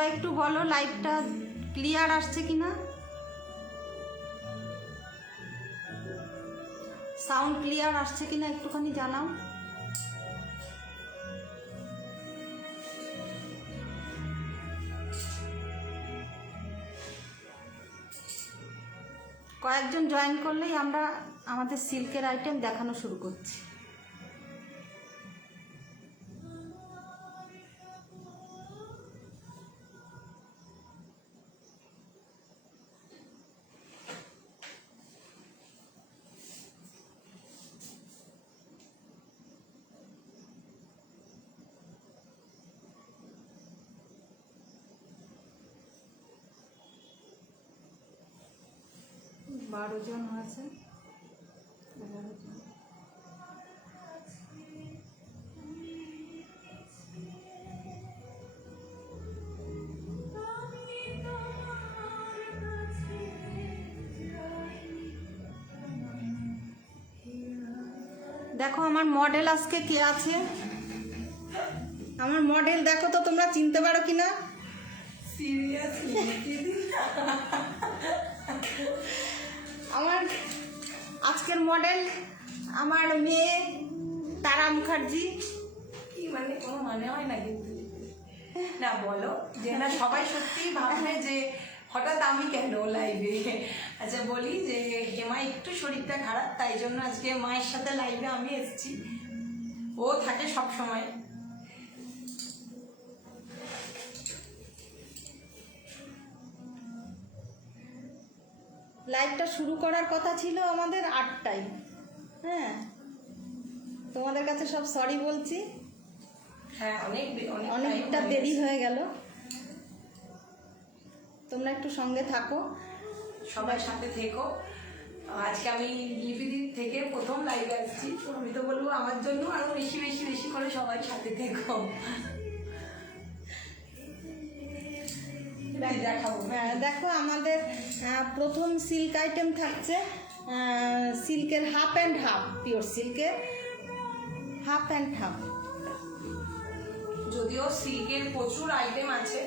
সবাই একটু বলো লাইভটা ক্লিয়ার আসছে কিনা, সাউন্ড ক্লিয়ার আসছে কিনা একটুখানি জানাও। কয়েকজন জয়েন করলেই আমরা আমাদের সিল্কের আইটেম দেখানো শুরু করছি। বারো জন আছে, 11 জন। দেখো আমার মডেল আজকে কে আছে, আমার মডেল দেখো তো তোমরা চিনতে পারো কিনা। আমার আজকের মডেল আমার মেয়ে তারা মুখার্জি। কি মানে কোনো মানে হয় না কিন্তু, না বলো যে না সবাই সত্যি ভাববে যে হঠাৎ আমি কেন লাইভে। আচ্ছা বলি যে হেমা একটু শরীরটা খারাপ, তাই জন্য আজকে মায়ের সাথে লাইভে আমি এসেছি, ও থাকে সব সময়। লাইভটা শুরু করার কথা ছিল আমাদের 8টায়। হ্যাঁ, তোমাদের কাছে সব সরি বলছি, হ্যাঁ অনেকটা দেরি হয়ে গেল। তোমরা একটু সঙ্গে থাকো, সবাই সাথে থেকো। আজকে আমি লিপিদির থেকে প্রথম লাইভে আসছি, তো আমি তো বলবো আমার জন্য আরো বেশি বেশি বেশি করে সবাই সাথে থেকো। দেখাবো। হ্যাঁ দেখো আমাদের প্রথম সিল্ক আইটেম থাকছে সিল্কের হাফ অ্যান্ড হাফ, পিওর সিল্কের হাফ অ্যান্ড হাফ। যদিও সিল্কের প্রচুর আইটেম আছে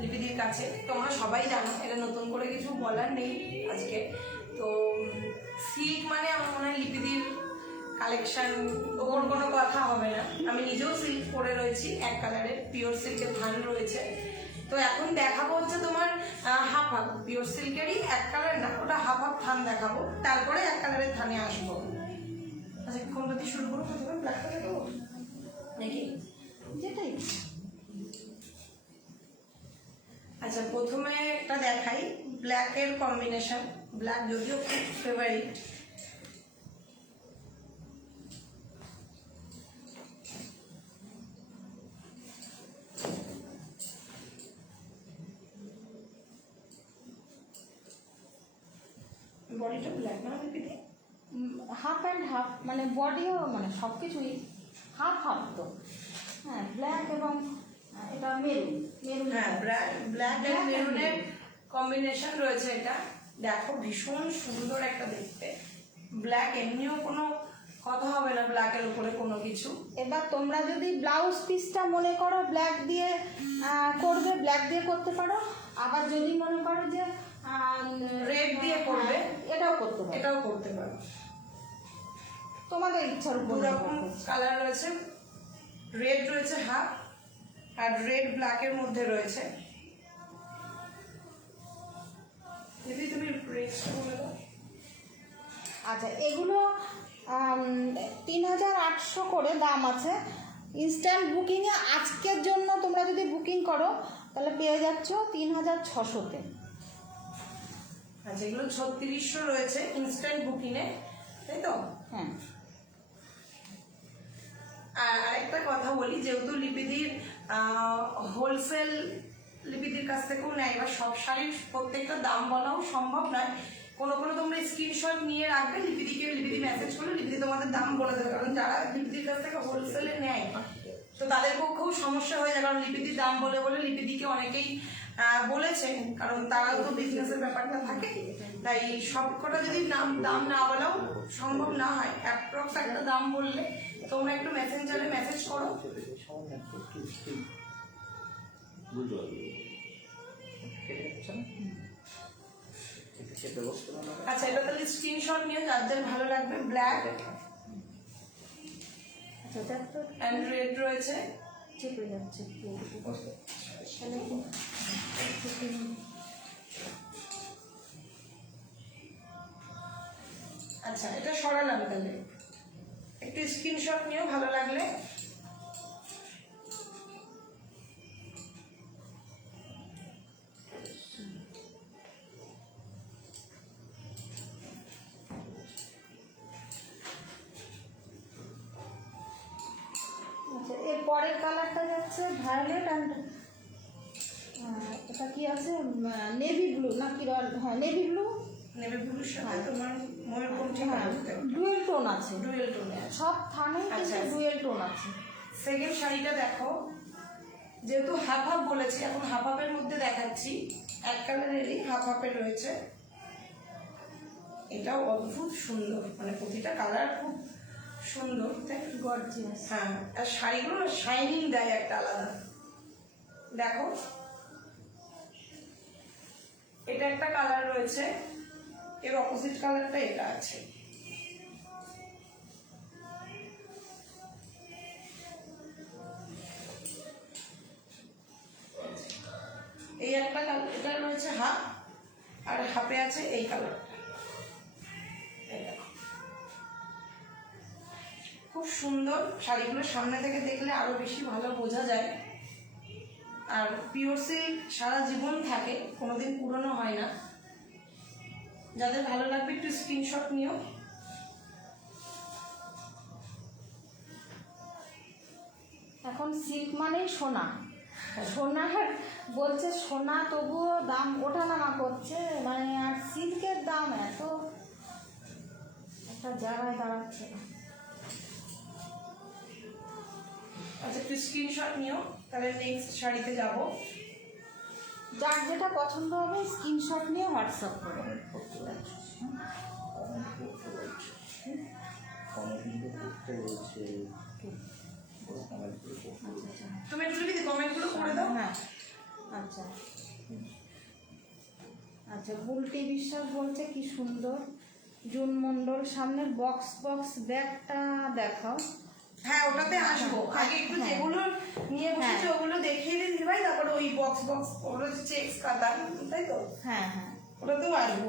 লিপিদির কাছে, তোমরা সবাই জানো, এটা নতুন করে কিছু বলার নেই আজকে। তো সিল্ক মানে আমার মনে হয় লিপিদির কালেকশন, ওর কোনো কথা হবে না। আমি নিজেও সিল্ক পরে রয়েছি, এক কালারের পিওর সিল্কের থান রয়েছে। তো এখন দেখাবো হচ্ছে তোমার হাফ হাফ, পিওর সিল্কেরই এক কালার না, ওটা হাফ হাফ থান দেখাবো, তারপরে এক কালারের থানে আসবো। আচ্ছা কোনটা দিয়ে শুরু করবো? প্রথমে ব্ল্যাকটা দেখাবো নাকি যেটাই। আচ্ছা প্রথমে একটা দেখাই ব্ল্যাকের কম্বিনেশন, ব্ল্যাক যদিও খুব ফেভারিট। বডিটা ব্ল্যাক না লিপিদি? হাফ অ্যান্ড হাফ মানে বডিও মানে সব কিছুই হাফ হাফ তো। হ্যাঁ ব্ল্যাক এবং এটা মেরুন, মেরুন। হ্যাঁ ব্ল্যাক এন্ড মেরুনের কম্বিনেশন রয়েছে এটা। দেখো ভীষণ সুন্দর একটা দেখতে, ব্ল্যাক এমনিও কোনো কথা হবে না ব্ল্যাকের উপরে কোনো কিছু। এবার তোমরা যদি ব্লাউজ পিসটা মনে করো ব্ল্যাক দিয়ে করবে, ব্ল্যাক দিয়ে করতে পারো। আবার যদি মনে করো যে রেড দিয়ে করবে, এটাও করতে পারো, এটাও করতে পারো। তোমাদের ইচ্ছার উপর। দু রকম কালার রয়েছে, রেড রয়েছে হাফ আর রেড ব্ল্যাকের মধ্যে রয়েছে। যদি তুমি রেডটা বলে দাও। আচ্ছা এগুলো 3800 করে দাম আছে। ইনস্ট্যান্ট বুকিংয়ে আজকের জন্য তোমরা যদি বুকিং করো তাহলে পেয়ে যাচ্ছ 3600-তে। আচ্ছা এগুলো 3600 রয়েছে ইনস্ট্যান্ট বুকিংয়ে, তাই তো? হ্যাঁ। আর আরেকটা কথা বলি, যেহেতু লিপিদির হোলসেল লিপিদির কাছ থেকেও নেয়, এবার সব শাড়ির প্রত্যেকটা দাম বলাও সম্ভব নয়। কোনো কোনো তোমরা স্ক্রিনশট নিয়ে রাখবে, লিপিদি মেসেজ করলে লিপিদি তোমাদের দাম বলে দেবে, কারণ যারা লিপিদির কাছ থেকে হোলসেলে নেয় তো তাদের পক্ষেও সমস্যা হয়ে যায়, কারণ লিপিদির দাম বলে বলে লিপিদিকে অনেকেই বলেছেন, কারণ তারাও তো বিজনেসের ব্যাপারটা থাকে। তাই সব কটা যদি দাম না বলাও সম্ভব না হয়, অ্যাপ্রক্স একটা দাম বললে তোমরা একটু মেসেঞ্জারে মেসেজ করো। আচ্ছা, এটা তাহলে স্ক্রিনশট নিয়ে যার যার ভালো লাগবে। ব্ল্যাক আচ্ছা দেখ তো অ্যান্ড রেড রয়েছে। চেপে যাচ্ছে তাহলে কি আচ্ছা, এটা সরালাম তাহলে, একটু স্ক্রিনশট নিও ভালো লাগলে। আচ্ছা এর পরের কালারটা যাচ্ছে ভায়োলেট অ্যান্ড এটা কি আছে নেভি ব্লু না কি হ্যাঁ নেভি ব্লু নেভি ব্লুর সাথে তোমার ময়ূরকণ্ঠী কালার, ডুয়েল টোন আছে ডুয়েল টোনে। সব থানে আচ্ছা। কিন্তু ডুয়েল টোন আছে। সেকেন্ড শাড়িটা দেখো, যেহেতু হাফ হাফ বলেছি এখন হাফ হাফের মধ্যে দেখাচ্ছি। এক কালারেরই হাফ হাফের রয়েছে। এটাও অদ্ভুত সুন্দর, মানে প্রতিটা কালার খুব সুন্দর, তাই না? গর্জিয়াস। হ্যাঁ, আর শাড়িগুলো শাইনিং দেয় একটা আলাদা। দেখো, এটা একটা কালার রয়েছে, এর অপোজিট কালারটা এটা আছে। এই একটা কালার, এটা রয়েছে হাফ, আর হাফে আছে এই কালারটা। এই দেখো, খুব সুন্দর। শাড়িগুলো সামনে থেকে দেখলে আরো বেশি ভালো বোঝা যায়। আর পিওর সিল্ক সারা জীবন থাকে, কোনোদিন পুরনো হয় না। যাদের ভালো লাগবে একটু স্ক্রিনশট নিও। এখন সিল্ক মানেই সোনা, সোনার বলছে সোনা তবুও দাম ওঠানামা করছে, মানে আর সিল্কের দাম এত একটা জায়গায় দাঁড়াচ্ছে না। আচ্ছা, একটু স্ক্রিনশট নিও, তাহলে নেক্সট শাড়িতে যাব। যার যেটা পছন্দ হবে স্ক্রিনশট নিয়ে হোয়াটসঅ্যাপ করে। তুমি একটু যদি কমেন্টগুলো করে দাও। হ্যাঁ আচ্ছা আচ্ছা, বুলটি বিশ্বাস বলছে কি সুন্দর। জুন মণ্ডল সামনের বক্স বক্স ব্যাগটা দেখাও। হ্যাঁ, ওটাতে আসবো। আগে একটু হ্যাঁ। যেগুলো নিয়ে বসেছি ওগুলো দেখিয়ে দিই ভাই, তারপরে ওই বক্স বক্স ওগুলো চেক্স কাটা, তাই তো? হ্যাঁ হ্যাঁ ওটাতেও আসবো।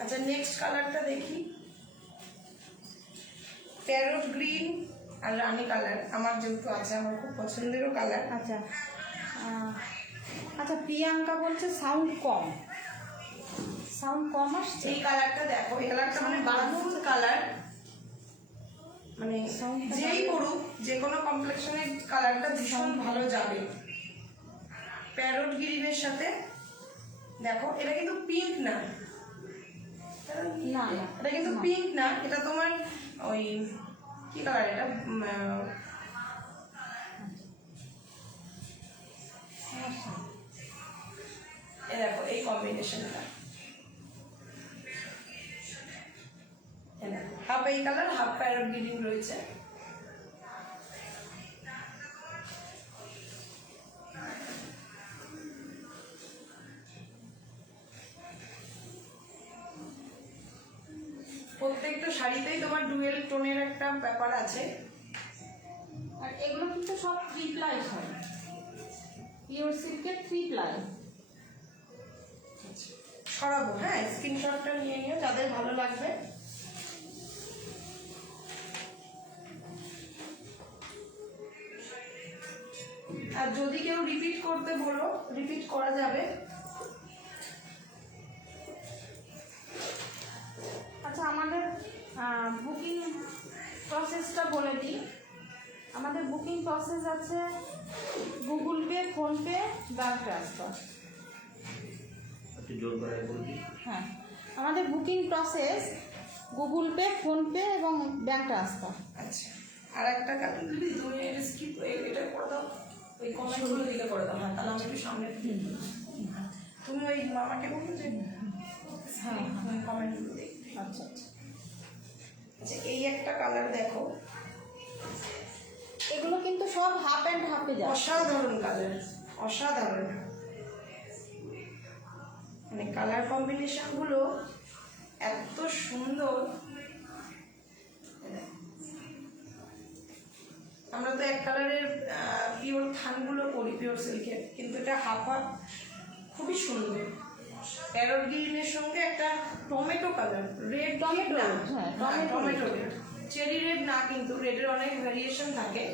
আচ্ছা, নেক্সট কালারটা দেখি। প্যারট গ্রিন আর রানী কালার আমার যেহেতু আছে, আমার খুব পছন্দেরও কালার। আচ্ছা আচ্ছা, প্রিয়াঙ্কা বলছে সাউন্ড কম, সাউন্ড কম আসছে। এই কালারটা দেখো, এই কালারটা মানে বারানুল কালার, মানে যেই পড়ুক যে কোনো কমপ্লেক্সনের কালারটা ভীষণ ভালো যাবে প্যারট গ্রিনের সাথে। দেখো, এটা কিন্তু পিঙ্ক না, না না এটা কিন্তু পিঙ্ক না, এটা তোমার ওই কি কালার, এটা এই দেখো এই কম্বিনেশনটা, হাফ এই কালার হাফ প্যারট গ্রিন রয়েছে। প্রত্যেকটা শাড়িতেই তোমার ডুয়েল টোনের একটা ব্যাপার আছে। আর এগুলো কিন্তু সব 3 প্লাই হয়, পিওর সিল্কের 3 প্লাই। সরাবো, হ্যাঁ, স্ক্রিনশটটা নিয়ে নিও যাদের ভালো লাগবে। আর যদি কেউ রিপিট করতে বলো, রিপিট করা যাবে। আচ্ছা, আমাদের বুকিং প্রসেসটা বলে দিই। আমাদের বুকিং প্রসেস আছে Google pay, PhonePe, bank transfer. হ্যাঁ, আমাদের booking process Google pay, PhonePe এবং ব্যাংক ট্রান্সফার। আচ্ছা, আর একটা কালার দিদি তুমি স্কিপ এটা করে দাও, ওই কমেন্টগুলো দিকে করে দাও। হ্যাঁ, তাহলে আমি একটু সামনে তুমি ওই মামাকে বলো যে হ্যাঁ কমেন্টগুলো দেখতে। আচ্ছা আচ্ছা, আচ্ছা, এই একটা কালার দেখো, এগুলো কিন্তু সব হাফ অ্যান্ড হাফে যায়। অসাধারণ কালার, অসাধারণ। কালার কম্বিনেশন গুলো এত সুন্দর। আমরা তো এক কালারের পিওর থানগুলো করি পিওর সিল্কের, কিন্তু এটা হাফ হাফ, খুবই সুন্দর। প্যারট গ্রিনের সঙ্গে একটা টমেটো কালার, রেড টমেটো, না, হ্যাঁ, টমেটো রেড, চেরি রেড না, কিন্তু রেডের অনেক ভ্যারিয়েশন থাকে।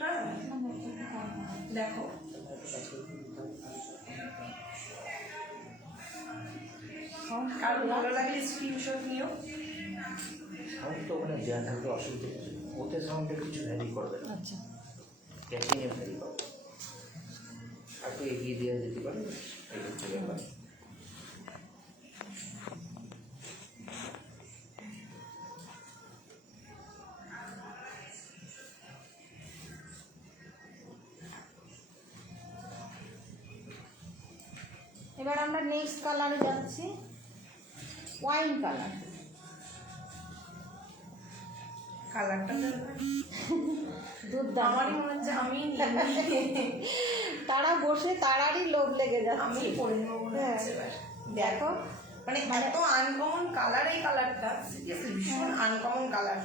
হ্যাঁ দেখো, কারো ভালো লাগলে স্ক্রিনশট নিও। সাউন্ড তো ওখানে দেওয়া থাকলে অসুবিধা কিছু নেই। ওতে সাউন্ডটা কিছু ভ্যারি করবে না, আচ্ছা ক্যাচিংয়ে ভ্যারি করবে। আর তো এগিয়ে দেওয়া যেতে পারে এই হচ্ছে ব্যাপার। এবার আমরা নেক্সট কালারে যাচ্ছি, ওয়াইন কালার। কালারটা দুর্দান্ত, আমারই মনে হচ্ছে আমি তারা বসে তারারই লোভ লেগে আমি যাচ্ছে। পরে নেবো মনে হচ্ছে এবার। দেখো মানে এত আনকমন কালার, এই কালারটা সিরিয়াসলি ভীষণ আনকমন কালার।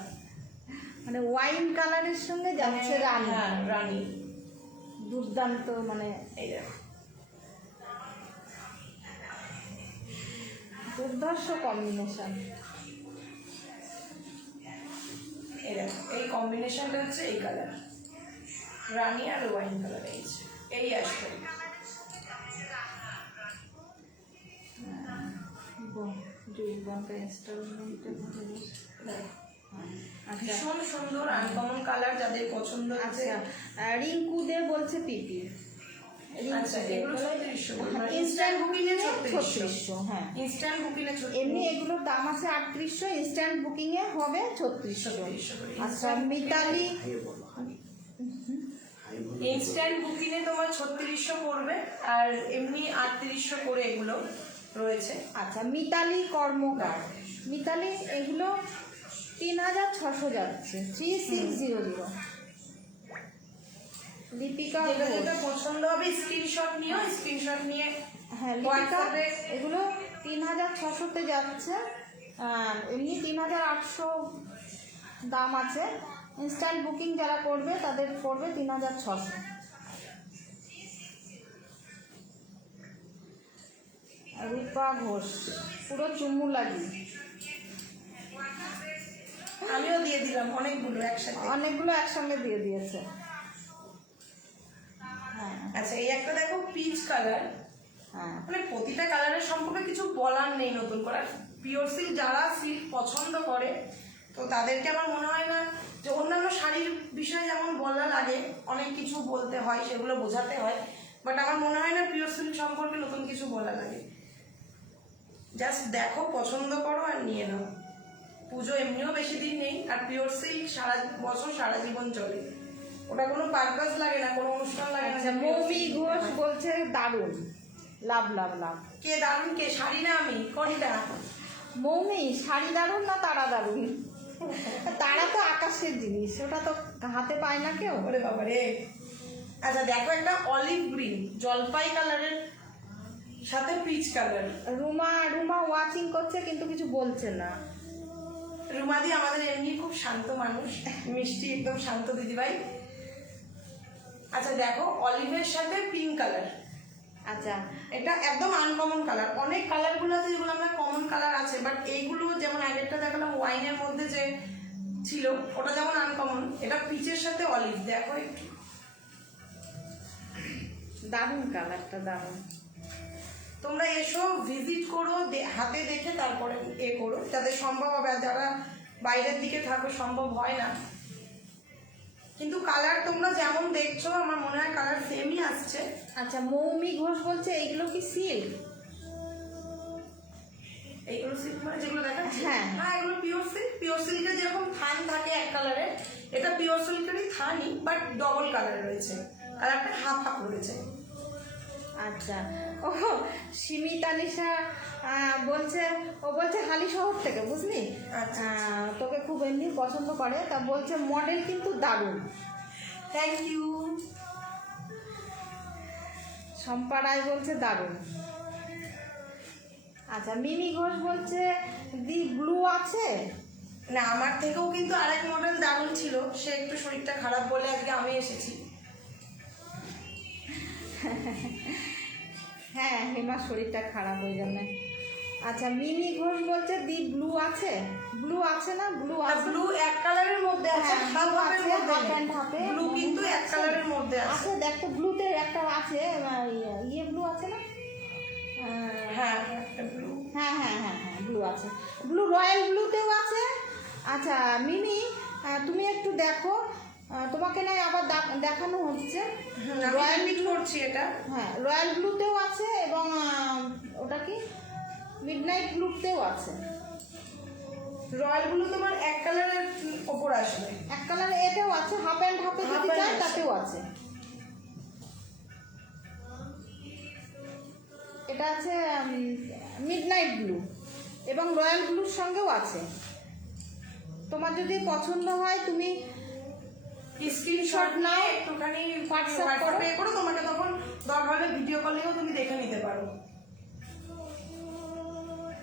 মানে ওয়াইন কালারের সঙ্গে যাচ্ছে রানী। হ্যাঁ রানী, দুর্দান্ত, মানে এই দেখো দুর্ধর্ষ কম্বিনেশন। এই দেখো, এই কম্বিনেশনটা হচ্ছে এই কালার, রানী আর ওয়াইন কালার। এই আসবে ভীষণ সুন্দর আনকমন কালার, যাদের পছন্দ আছে। আচ্ছা, রিঙ্কু দে বলছে পিপি। আচ্ছা, এগুলো 3600 হ্যাঁ, ইনস্ট্যান্ট বুকিং এ 3600, হ্যাঁ। ইনস্ট্যান্ট বুকিং এ এমনি এগুলোর দাম আছে 3800, ইনস্ট্যান্ট বুকিং এ হবে 3600। আচ্ছা, মিতালি হাই বলো, হাই হাই বলো। ইনস্ট্যান্ট বুকিং এ তোমার 3600 পড়বে, আর এমনি 3800 করে এগুলো রয়েছে। আচ্ছা, মিতালি কর্মকার, মিতালি এগুলো 3600 যাচ্ছে, 3600। লিপিকা যেটা ঘোষ। যেটা পছন্দ হবে স্ক্রিনশট নিও, স্ক্রিনশট নিয়ে হ্যাঁ, লিপিকা, হোয়াটসঅ্যাপে এগুলো 3600-তে যাচ্ছে। এমনি 3800 দাম আছে। ইনস্ট্যান্ট বুকিং যারা করবে তাদের পড়বে 3600। রূপা ঘোষ পুরো চুমু লাগি, আমিও দিয়ে দিলাম অনেকগুলো একসাথে। অনেকগুলো একসঙ্গে দিয়ে দিয়েছে। হ্যাঁ আচ্ছা, এই একটা দেখো পিচ কালার, হ্যাঁ, মানে প্রতিটা কালারের সম্পর্কে কিছু বলার নেই নতুন করে। পিওর সিল্ক যারা সিল্ক পছন্দ করে, তো তাদেরকে আমার মনে হয় না যে অন্যান্য শাড়ির বিষয়ে যেমন বলা লাগে, অনেক কিছু বলতে হয়, সেগুলো বোঝাতে হয়, বাট আমার মনে হয় না পিওর সিল্ক সম্পর্কে নতুন কিছু বলা লাগে। জাস্ট দেখো, পছন্দ করো আর নিয়ে নাও। পুজো এমনিও বেশি দিন নেই, আর পিওর সিল্ক সারা বছর সারা জীবন চলে, ওটা কোনো পারপাস লাগে না, কোনো অনুষ্ঠান লাগে না। আচ্ছা, মৌমি ঘোষ বলছে দারুণ, লাভ লাভ লাভ। কে দারুণ, কে শাড়ি না আমি, কোনটা? মৌমি শাড়ি দারুণ না তারা দারুণ? তারা তো আকাশের জিনিস, ওটা তো হাতে পায় না কেউ। ওরে বাবা রে। আচ্ছা দেখো, একটা অলিভ গ্রিন জলপাই কালারের সাথে পিচ কালার। রুমা ওয়াচিং করছে কিন্তু কিছু বলছে না। রুমাদি আমাদের এমনি খুব শান্ত মানুষ, মিষ্টি একদম শান্ত দিদিভাই। আচ্ছা দেখো, অলিভের সাথে পিঙ্ক কালার। আচ্ছা, এটা একদম আনকমন কালার। অনেক কালারগুলো আছে যেগুলো আমরা কমন কালার আছে, বাট এইগুলো যেমন আগেরটা দেখালাম ওয়াইনের মধ্যে যে ছিল, ওটা যেমন আনকমন, এটা পিচের সাথে অলিভ। দেখো একটু দারুণ কালারটা, দারুণ। তোমরা এসো, ভিজিট করো, হাতে দেখে তারপরে এ করো, যাদের সম্ভব হবে। আর যারা বাইরের দিকে থাকো সম্ভব হয় না, কিন্তু কালার তোমরা যেমন দেখছো আমার মনে হয় কালার সেমই আসছে। আচ্ছা, মৌমি ঘোষ বলছে এইগুলো কি সিল্ক? এইগুলো সিল্ক মানে যেগুলো দেখাচ্ছি, হ্যাঁ। হ্যাঁ এগুলো পিওর সিল্ক। পিওর সিল্কের যেরকম থান থাকে এক কালারের, এটা পিওর সিল্কেরই থানই, বাট ডবল কালার রয়েছে, কালারটা হাফ হাফ রয়েছে। আচ্ছা, ও সিমিতা নিশা বলছে, ও বলছে হালি শহর থেকে, বুঝলি? আচ্ছা। তোকে খুব এমনি পছন্দ করে, তা বলছে মডেল কিন্তু দারুণ। Thank you. শম্পা রায় বলছে দারুণ। আচ্ছা, মিমি ঘোষ বলছে দি ব্লু আছে। না, আমার থেকেও কিন্তু আরেক মডেল দারুণ ছিল, সে একটু শরীরটা খারাপ বলে আজকে আমি এসেছি। হ্যাঁ, হেমার শরীরটা খারাপ হয়ে যাবে। আচ্ছা, মিমি ঘোষ বলছে দি ব্লু আছে। ব্লু আছে না? ব্লু আছে। ব্লু এক কালারের মধ্যে আছে, হ্যাঁ, হাফ blue হাফের আছে, মধ্যে half and half A. Blue কিন্তু এক কালারের মধ্যে আছে। আছে, দেখ তো, ব্লুতে একটা আছে, ইয়ে ব্লু আছে না? হ্যাঁ, একটা ব্লু। হ্যাঁ হ্যাঁ হ্যাঁ হ্যাঁ, ব্লু আছে। ব্লু, রয়্যাল ব্লুতেও আছে। আচ্ছা মিমি, তুমি একটু দেখো, তোমাকে নয় আবার দেখানো হচ্ছে। রয়্যাল মিট করছি এটা। হ্যাঁ, রয়্যাল ব্লুতেও আছে এবং ওটা কি মিডনাইট ব্লুতেও আছে। রয়্যাল ব্লু তোমার এক কালারের ওপর আসবে। এক কালার এটাও আছে, হাফ অ্যান্ড হাফে যদি Half and চাই আছে। তাতেও আছে। এটা আছে মিডনাইট ব্লু এবং রয়্যাল ব্লুর সঙ্গেও আছে। তোমার যদি পছন্দ হয় তুমি স্ক্রিনশট নাও, একটুখানি WhatsApp করো। হোয়াটসঅ্যাপে করো, তোমাকে তখন দরকার হলে ভিডিও কলেও তুমি দেখে নিতে পারো।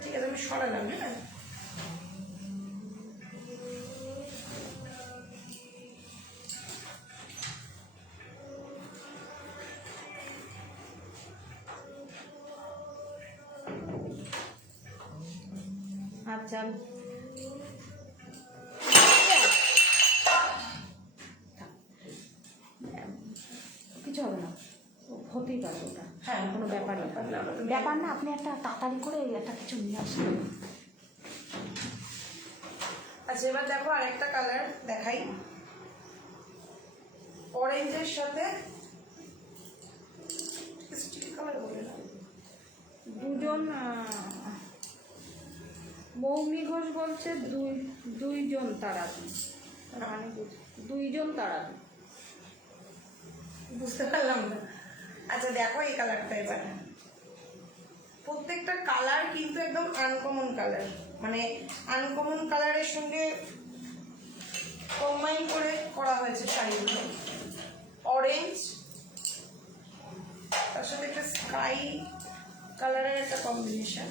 ঠিক আছে, আমি সরালাম। হ্যাঁ, আচ্ছা, কিছু হবে না, হতেই পারে ওটা। হ্যাঁ, কোনো ব্যাপারই না। ব্যাপার না, ওটা তো ব্যাপার না, আপনি একটা তাড়াতাড়ি করে একটা কিছু নিয়ে আসবেন। আচ্ছা, এবার দেখো আরেকটা কালার দেখাই, অরেঞ্জের সাথে স্টিল কালার বলে না। দুজন মৌমি ঘোষ বলছে দুইজন তারা, মানে দুইজন তারা। বুঝতে পারলাম না। আচ্ছা দেখো এই কালারটা, এবার প্রত্যেকটা কালার কিন্তু একদম আনকমন কালার, মানে আনকমন কালারের সঙ্গে কম্বাইন করে করা হয়েছে শাড়িগুলো। অরেঞ্জ, তার সাথে একটা স্কাই কালারের একটা কম্বিনেশন।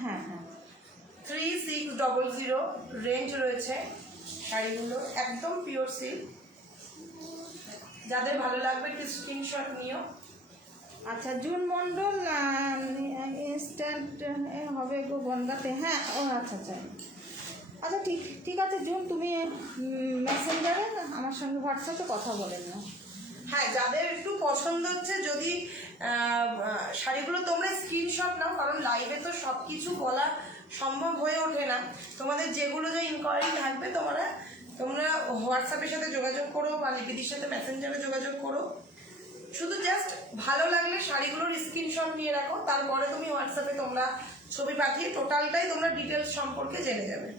হ্যাঁ হ্যাঁ, 3600 রেঞ্জ রয়েছে শাড়িগুলো, একদম পিওর সিল্ক। যাদের ভালো লাগবে একটু স্ক্রিনশট নিও। আচ্ছা, জুন মণ্ডল ইনস্ট্যান্ট হবে গো বনগাতে। হ্যাঁ, ও আচ্ছা আচ্ছা আচ্ছা, ঠিক ঠিক আছে জুন, তুমি মেসেঞ্জারে আমার সঙ্গে হোয়াটসঅ্যাপে কথা বলেন না। হ্যাঁ, যাদের একটু পছন্দ হচ্ছে, যদি শাড়িগুলো তোমরা স্ক্রিনশট নাও, কারণ লাইভে তো সব কিছু বলা সম্ভব হয়ে ওঠে না। তোমাদের যেগুলো যে ইনকোয়ারি থাকবে তোমরা হোয়াটসঅ্যাপের সাথে যোগাযোগ করো বা লিপিদির সাথে মেসেঞ্জারে যোগাযোগ করো। শুধু জাস্ট ভালো লাগলে শাড়িগুলোর স্ক্রিনশট নিয়ে রাখো, তারপরে তুমি হোয়াটসঅ্যাপে তোমরা ছবি পাঠিয়ে টোটালটাই তোমরা ডিটেলস সম্পর্কে জেনে যাবে।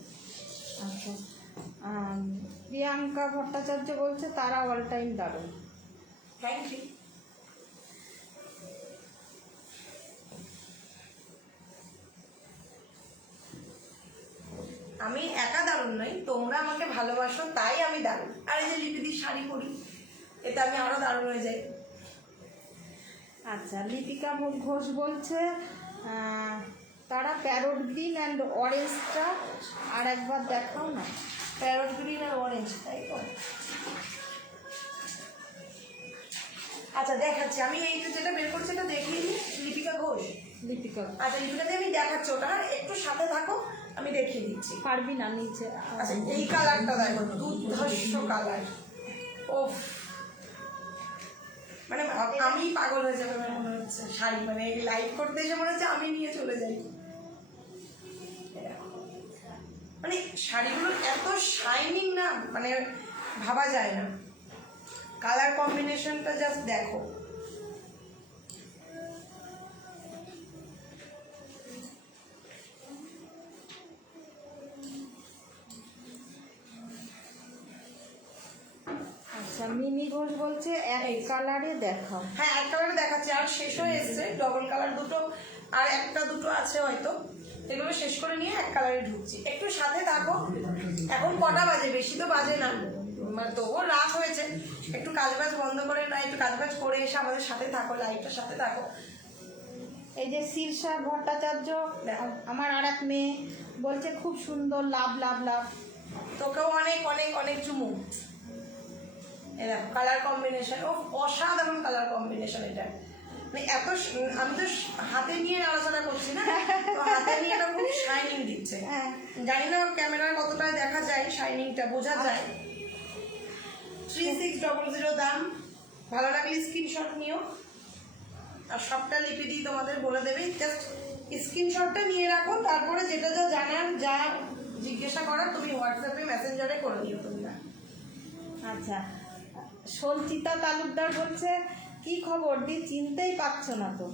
আচ্ছা, প্রিয়াঙ্কা ভট্টাচার্য বলছে তারা অল টাইম দারুণ। Thank you. আমি একা দারুণ নই, তোমরা আমাকে ভালোবাসো তাই আমি দারুণ। আর এই যে লিপিদির শাড়ি পরি, এতে আমি আরো দারুণ হয়ে যাই। আচ্ছা, লিপিকা ঘোষ বলছে তারা প্যারোট গ্রিন অ্যান্ড অরেঞ্জটা আর একবার দেখাও না। প্যারট গ্রিন আর অরেঞ্জ, তাই তো? আচ্ছা দেখাচ্ছি, আমি এইটা যেটা বের করছি এটা দেখিয়ে দিই। লিপিকা ঘোষ, লিপিকা আচ্ছা লিপিকাতে আমি দেখাচ্ছি, ওটা একটু সাথে থাকো, আমি দেখিয়ে দিচ্ছি। পারবি না নিচে। আচ্ছা, এই কালারটা দেখো, দুর্ধর্ষ কালার। ওফ, মানে আমি পাগল হয়ে যাবে আমার মনে হচ্ছে শাড়ি, মানে লাইভ করতে এসে মনে হচ্ছে আমি নিয়ে চলে যাই। মানে শাড়িগুলো এত শাইনিং না, মানে ভাবা যায় না। কালার কম্বিনেশনটা জাস্ট দেখো। আচ্ছা, মিমি ঘোষ বলছে এক কালারে দেখাও। হ্যাঁ, এক কালারে দেখাচ্ছি, আর শেষ হয়ে এসছে। ডবল কালার দুটো আর একটা দুটো আছে হয়তো, এগুলো শেষ করে নিয়ে এক কালারে ঢুকছি। একটু সাথে থাকো। এখন কটা বাজে? বেশি তো বাজে না, মানে তবুও রাত হয়েছে। একটু কাজবাজ বন্ধ করে না, একটু কাজবাজ করে এসে আমাদের সাথে থাকো, লাইভটার সাথে থাকো। এই যে শীর্ষা ভট্টাচার্য, আমার আর এক মেয়ে বলছে খুব সুন্দর, লাভ লাভ লাভ। তোকেও অনেক অনেক অনেক চুমু। এরা কালার কম্বিনেশন, ও অসাধারণ কালার কম্বিনেশন। এটা মানে এত আমি তো হাতে নিয়ে আলোচনা করছি না, তো হাতে নিয়ে এটা খুব শাইনিং দিচ্ছে। হ্যাঁ। জানি না ক্যামেরার কতটা দেখা যায়, শাইনিংটা বোঝা যায়। 3600 দাম। ভালো লাগলে স্ক্রিনশট নিও, আর সবটা লিপি দিয়ে তোমাদের বলে দেবে। জাস্ট স্ক্রিনশটটা নিয়ে রাখো, তারপরে যেটা যা জানার, যা জিজ্ঞাসা করার তুমি হোয়াটসঅ্যাপে মেসেঞ্জারে করে দিও তোমরা। আচ্ছা, সঞ্চিতা তালুকদার বলছে কি খবর দি, চিনতেই পারছো না তো।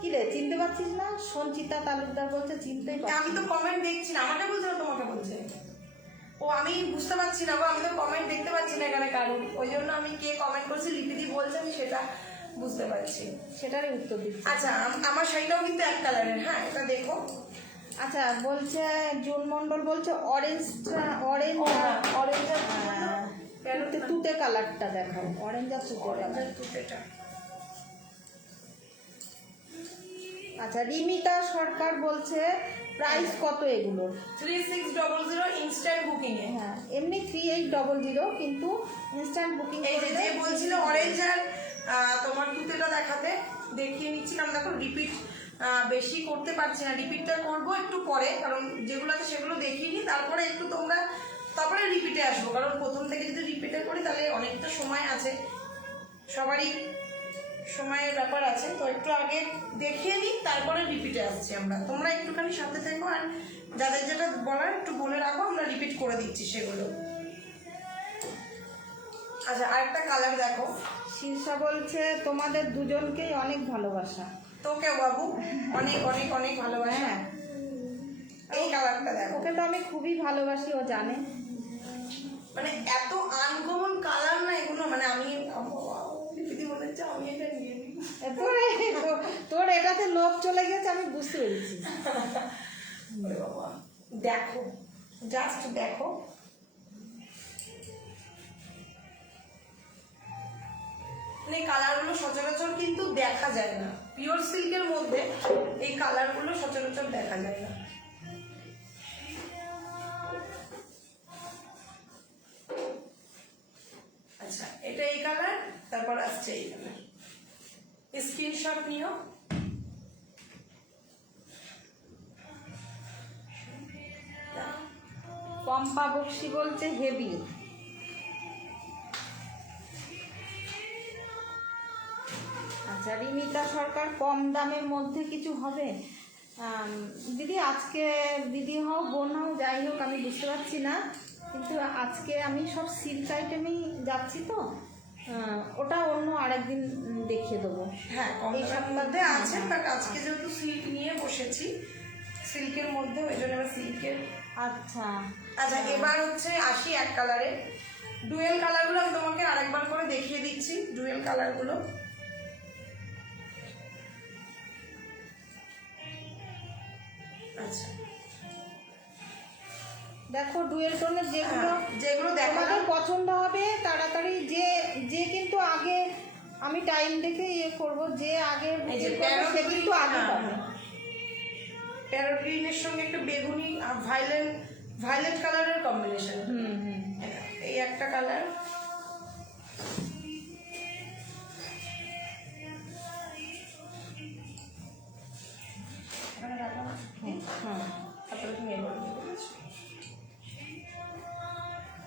কি রে, চিনতে পারছিস না? সঞ্চিতা তালুকদার বলছে চিনতেই আমি পারছি তো কমেন্ট দেখছি না, আমাকে বলছে না তোমাকে বলছে? ও আমি বুঝতে পারছি না গো, আমি তো কমেন্ট দেখতে পাচ্ছি না এখানে কারণ, ওই জন্য আমি কে কমেন্ট করছি লিপিদি বলছে আমি সেটা বুঝতে পারছি। সেটারই উত্তর দিচ্ছি। আচ্ছা, আমার শাড়িটাও কিন্তু এক কালারের, হ্যাঁ এটা দেখো। আচ্ছা, বলছে জুন মন্ডল বলছে অরেঞ্জ অরেঞ্জ অরেঞ্জ তুতে কালারটা দেখাও, অরেঞ্জ আর তুতে কালার। তুতেটা। আচ্ছা, রিমিতা সরকার বলছে প্রাইস কত এগুলোর? 3600 ইনস্ট্যান্ট বুকিং এ। হ্যাঁ, এমনি 3800, কিন্তু ইনস্ট্যান্ট বুকিং এই যে বলছিল অরেঞ্জ আর তোমার তুতেটা দেখাতে, দেখিয়ে নিচ্ছিলাম। দেখো রিপিট বেশি করতে পারছি না, রিপিটটা করবো একটু পরে, কারণ যেগুলো আছে সেগুলো দেখিয়ে নিই, তারপরে একটু তোমরা তারপরে রিপিটে আসবো। কারণ প্রথম থেকে যদি রিপিটে করি তাহলে অনেকটা সময় আছে, সবারই সময়ের ব্যাপার আছে, তো একটু আগে দেখিয়ে নিই, তারপরে রিপিটে আসছি আমরা। তোমরা একটুখানি সাথে থেকো, আর যাদের যেটা বলার একটু বলে রাখো, আমরা রিপিট করে দিচ্ছি সেগুলো। আচ্ছা, আরেকটা কালার দেখো। শীর্ষা বলছে তোমাদের দুজনকেই অনেক ভালোবাসা। তোকে বাবু অনেক অনেক অনেক ভালোবাসা। হ্যাঁ, এই কালারটা দেখো, ওকে তো আমি খুবই ভালোবাসি, ও জানে। মানে এত আনকমন কালার না এগুলো, মানে আমি দিদি মনে হচ্ছে আমি এটা নিয়ে নিই। তোর এটাতে লোভ চলে গেছে, আমি বুঝতে পেরেছি। ওরে বাবা, দেখো জাস্ট দেখো, মানে কালারগুলো সচরাচর কিন্তু দেখা যায় না, পিওর সিল্কের মধ্যে এই কালারগুলো সচরাচর দেখা যায় না। আচ্ছা, এটা এই কালার, তারপর আসছে এই কালার। স্ক্রিনশট নিও। পম্পা বক্সি বলছে হেভি। আচ্ছা, রিমিতা সরকার কম দামের মধ্যে কিছু হবে? দিদি আজকে দিদি হও বোন হও যাই হোক আমি বুঝতে পারছি না, কিন্তু আজকে আমি সব সিল্ক আইটেমেই যাচ্ছি তো, ওটা অন্য আরেকদিন দেখিয়ে দেবো। হ্যাঁ, এই এই সপ্তাহে আছে, বাট আজকে যেহেতু সিল্ক নিয়ে বসেছি, সিল্কের মধ্যে ওই জন্য এবার সিল্কের। আচ্ছা আচ্ছা, এবার হচ্ছে আসি এক কালারে। ডুয়েল কালারগুলো আমি তোমাকে আরেকবার করে দেখিয়ে দিচ্ছি, ডুয়েল কালারগুলো। আচ্ছা দেখো, ডুয়েল টোনের যেগুলো যেগুলো তোমাদের দেখালাম, পছন্দ হবে তাড়াতাড়ি, যে যে কিন্তু আগে আমি টাইম দেখে ইয়ে করব, যে আগে এই যে booking করবে, সে কিন্তু আগে পাবে। প্যারট গ্রিনের সঙ্গে একটা বেগুনি ভায়োলেট কালারের কম্বিনেশন। এই একটা কালার,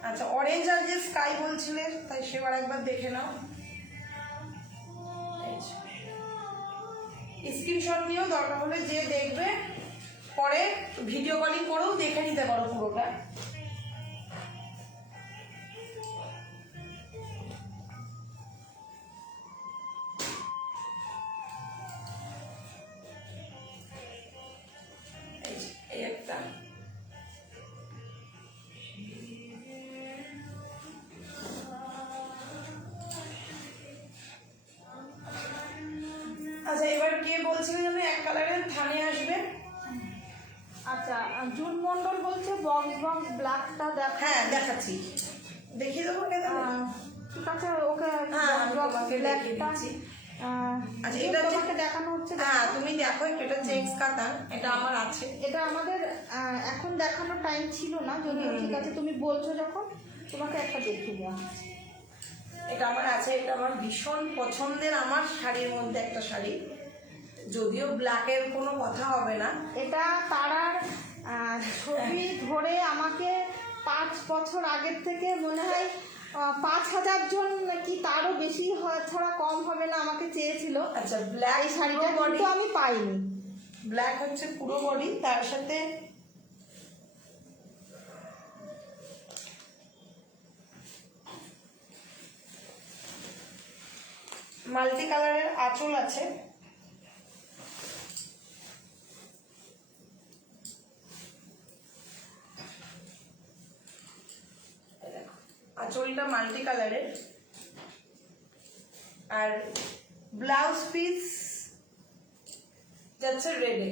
আচ্ছা অরেঞ্জ আর যে স্কাই বলছিলে, তাই সেবার একবার দেখে নাও। স্ক্রিনশট নিয়েও দরকার হলে যে দেখবে পরে ভিডিও কলিং করেও দেখে নিতে পারো পুরোটা। এই একটা, আচ্ছা এবার কে বলছিলে যেন এক কালারের থানে আসবে। আচ্ছা, জুন মন্ডল বলছে বক্স বক্স ব্ল্যাকটা দেখ। হ্যাঁ দেখাচ্ছি, দেখিয়ে দেবো কে দেবো? ঠিক আছে, ওকে হ্যাঁ, আমি বক্স তোমাকে দেখিয়ে ব্ল্যাকটা দিচ্ছি। আচ্ছা, এটা তোমাকে দেখানো হচ্ছে। হ্যাঁ তুমি দেখো, এটা চেক্স কাতান, এটা আমার আছে। এটা আমাদের এখন দেখানোর টাইম ছিল না, যদিও ঠিক আছে তুমি বলছো যখন তোমাকে একটা দেখিয়ে দেওয়া হচ্ছে। এটা আমার আছে, এটা আমার ভীষণ পছন্দের, আমার শাড়ির মধ্যে একটা শাড়ি, যদিও ব্ল্যাকের কোনো কথা হবে না। এটা তারার ছবি ধরে আমাকে 5 বছর আগের থেকে মনে হয় 5,000 জন কি তারও বেশি ছাড়া কম হবে না আমাকে চেয়েছিল। আচ্ছা, ব্ল্যাক এই শাড়িটা কিন্তু আমি পাইনি। ব্ল্যাক হচ্ছে পুরো বডি, তার সাথে মাল্টি কালারের আঁচল আছে। আঁচলটা মাল্টি কালারের, আর ব্লাউজ পিস যাচ্ছে রেডে।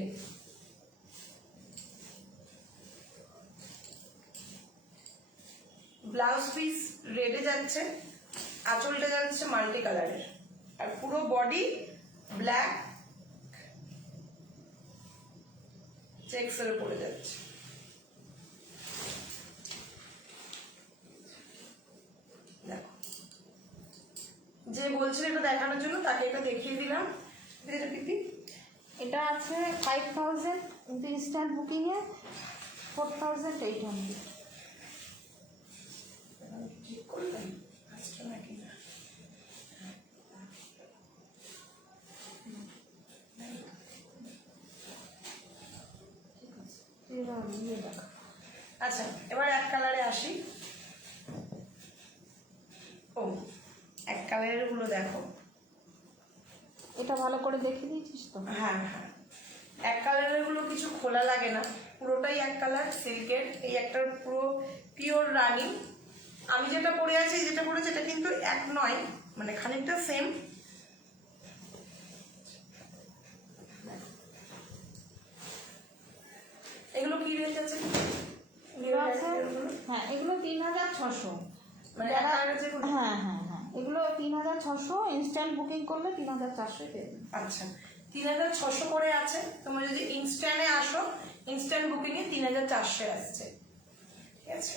ব্লাউজ পিস রেডে যাচ্ছে, আঁচলটা যাচ্ছে মাল্টি কালারের, আর পুরো বডি ব্ল্যাক চেক্সের উপরে যাচ্ছে। দেখো, যে বলছিল এটা দেখানোর জন্য তাকে এটা দেখিয়ে দিলাম। এটা পিপি, এটা আছে 5,000, কিন্তু ইনস্ট্যান্ট বুকিংয়ে 4,800। ঠিক করলাম আসছে নাকি না? আচ্ছা, এবার এক কালারে আসি। ও, এক কালারের গুলো দেখো। এটা ভালো করে দেখিয়ে দিয়েছিস তো? হ্যাঁ হ্যাঁ, এক কালারের গুলো কিছু খোলা লাগে না, পুরোটাই এক কালার সিল্কের। এই একটা পুরো পিওর রানী। আমি যেটা পরে আছি, যেটা পরেছি এটা কিন্তু এক নয়, মানে খানিকটা সেম। এগুলো কি রেঞ্জ আছে? এগুলো আছে, হ্যাঁ এগুলো 3,600। মানে যারা- এক কালারের যেগুলো? হ্যাঁ হ্যাঁ হ্যাঁ, এগুলো 3,600, ইনস্ট্যান্ট বুকিং করলে 3,400 পেয়ে যাবে। আচ্ছা, 3,600 করে আছে। তোমরা যদি ইনস্ট্যান্টে আসো, ইনস্ট্যান্ট বুকিংয়ে 3,400 আসছে। ঠিক আছে,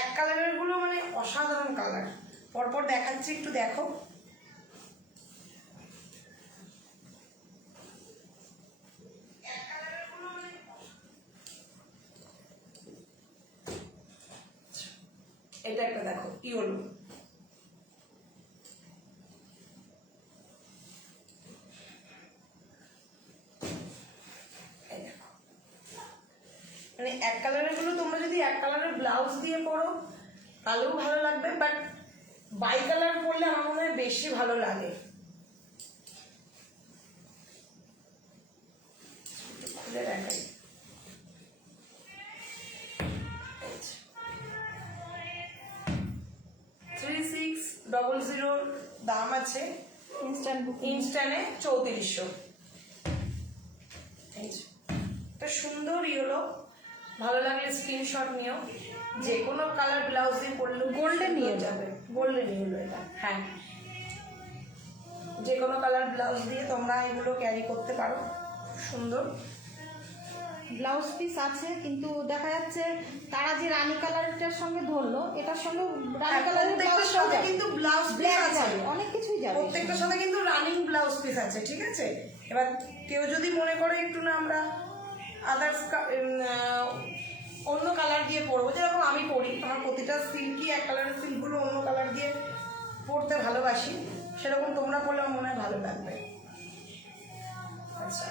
এক কালারের গুলো মানে অসাধারণ কালার, পরপর দেখাচ্ছি, একটু দেখো। এটা একটা দেখো, ইয়েলো। মানে এক কালারের গুলো তোমরা যদি এক কালারের ব্লাউজ দিয়ে পরো তাহলেও ভালো লাগবে, বাট বাই কালার পরলে আমার মনে হয় বেশি ভালো লাগে। খুলে দেখাই। 3600 দাম আছে, ইনস্ট্যান্ট বুকিং। ইনস্ট্যান্টে 3400। একটা সুন্দর ইয়েলো, ভালো লাগলে স্ক্রিনশট নিও। যে কোনো কালার ব্লাউজ দিয়ে পরলে Golden নিয়ে yellow। যাবে, গোল্ডেন ইয়েলো এটা। হ্যাঁ, যে কোনো কালার ব্লাউজ দিয়ে তোমরা এগুলো ক্যারি করতে পারো, সুন্দর। ব্লাউজ পিস আছে, কিন্তু দেখা যাচ্ছে তারা যে রানী কালারটার সঙ্গে ধরলো, এটার সঙ্গে রানী কালারের ব্লাউজ প্রত্যেকটার সাথে কিন্তু ব্লাউজ পিস আছে, যাবে, অনেক কিছুই যাবে। প্রত্যেকটার সাথে কিন্তু রানিং ব্লাউজ পিস আছে। ঠিক আছে, এবার কেউ যদি মনে করে একটু না আমরা আদার্স অন্য কালার দিয়ে পরবো, যেরকম আমি পরি, আমার প্রতিটা সিল্কই এক কালারের সিল্কগুলো অন্য কালার দিয়ে পরতে ভালোবাসি, সেরকম তোমরা পরলে আমার মনে হয় ভালো লাগবে। আচ্ছা,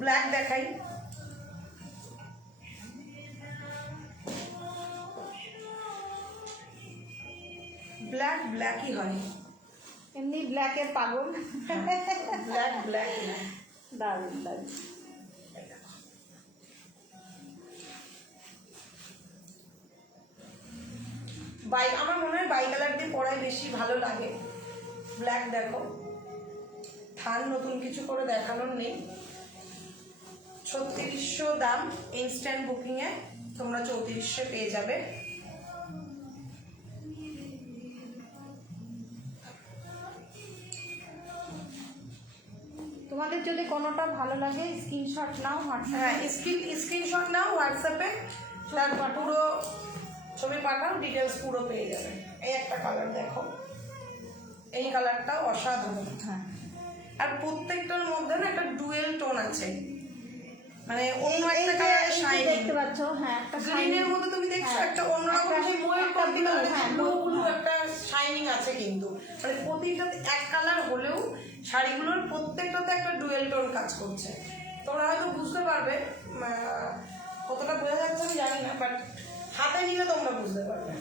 ব্ল্যাক দেখাই। ব্ল্যাক ব্ল্যাকই হয়, এমনি ব্ল্যাকের পাগল। Black black. দারুণ দারুণ। আমার মনে হয় বাই কালার দিয়ে পরাই বেশি ভালো লাগে। ব্ল্যাক দেখো, আর নতুন কিছু করে দেখানোর নেই। 3600 দাম, ইনস্ট্যান্ট বুকিংয়ে তোমরা 3400 পেয়ে যাবে। তোমাদের যদি কোনোটা ভালো লাগে স্ক্রিনশট নাও হ্যাঁ, স্ক্রিনশট নাও হোয়াটসঅ্যাপে, তারপর পুরো ছবি পাঠাও, ডিটেলস পুরো পেয়ে যাবে। এই একটা কালার দেখো, এই কালারটাও অসাধারণ। হ্যাঁ, আর প্রত্যেকটার মধ্যে না একটা ডুয়েল টোন আছে, মানে অন্য একটা এই কালার যে শাইনিং দেখতে পাচ্ছ, হ্যাঁ একটা গ্রিনের মধ্যে তুমি দেখছো একটা অন্যরকম একটা- সেই ময়ূর একটা কন্টি blue, হ্যাঁ, ব্লু ব্লু হ্যাঁ। একটা শাইনিং আছে, কিন্তু মানে প্রতিটাতে এক কালার হলেও শাড়িগুলোর প্রত্যেকটাতে একটা ডুয়েল টোন কাজ করছে। তোমরা হয়তো বুঝতে পারবে, কতটা বোঝা যাচ্ছে আমি জানি না, বাট হাতে নিলে তোমরা বুঝতে পারবে।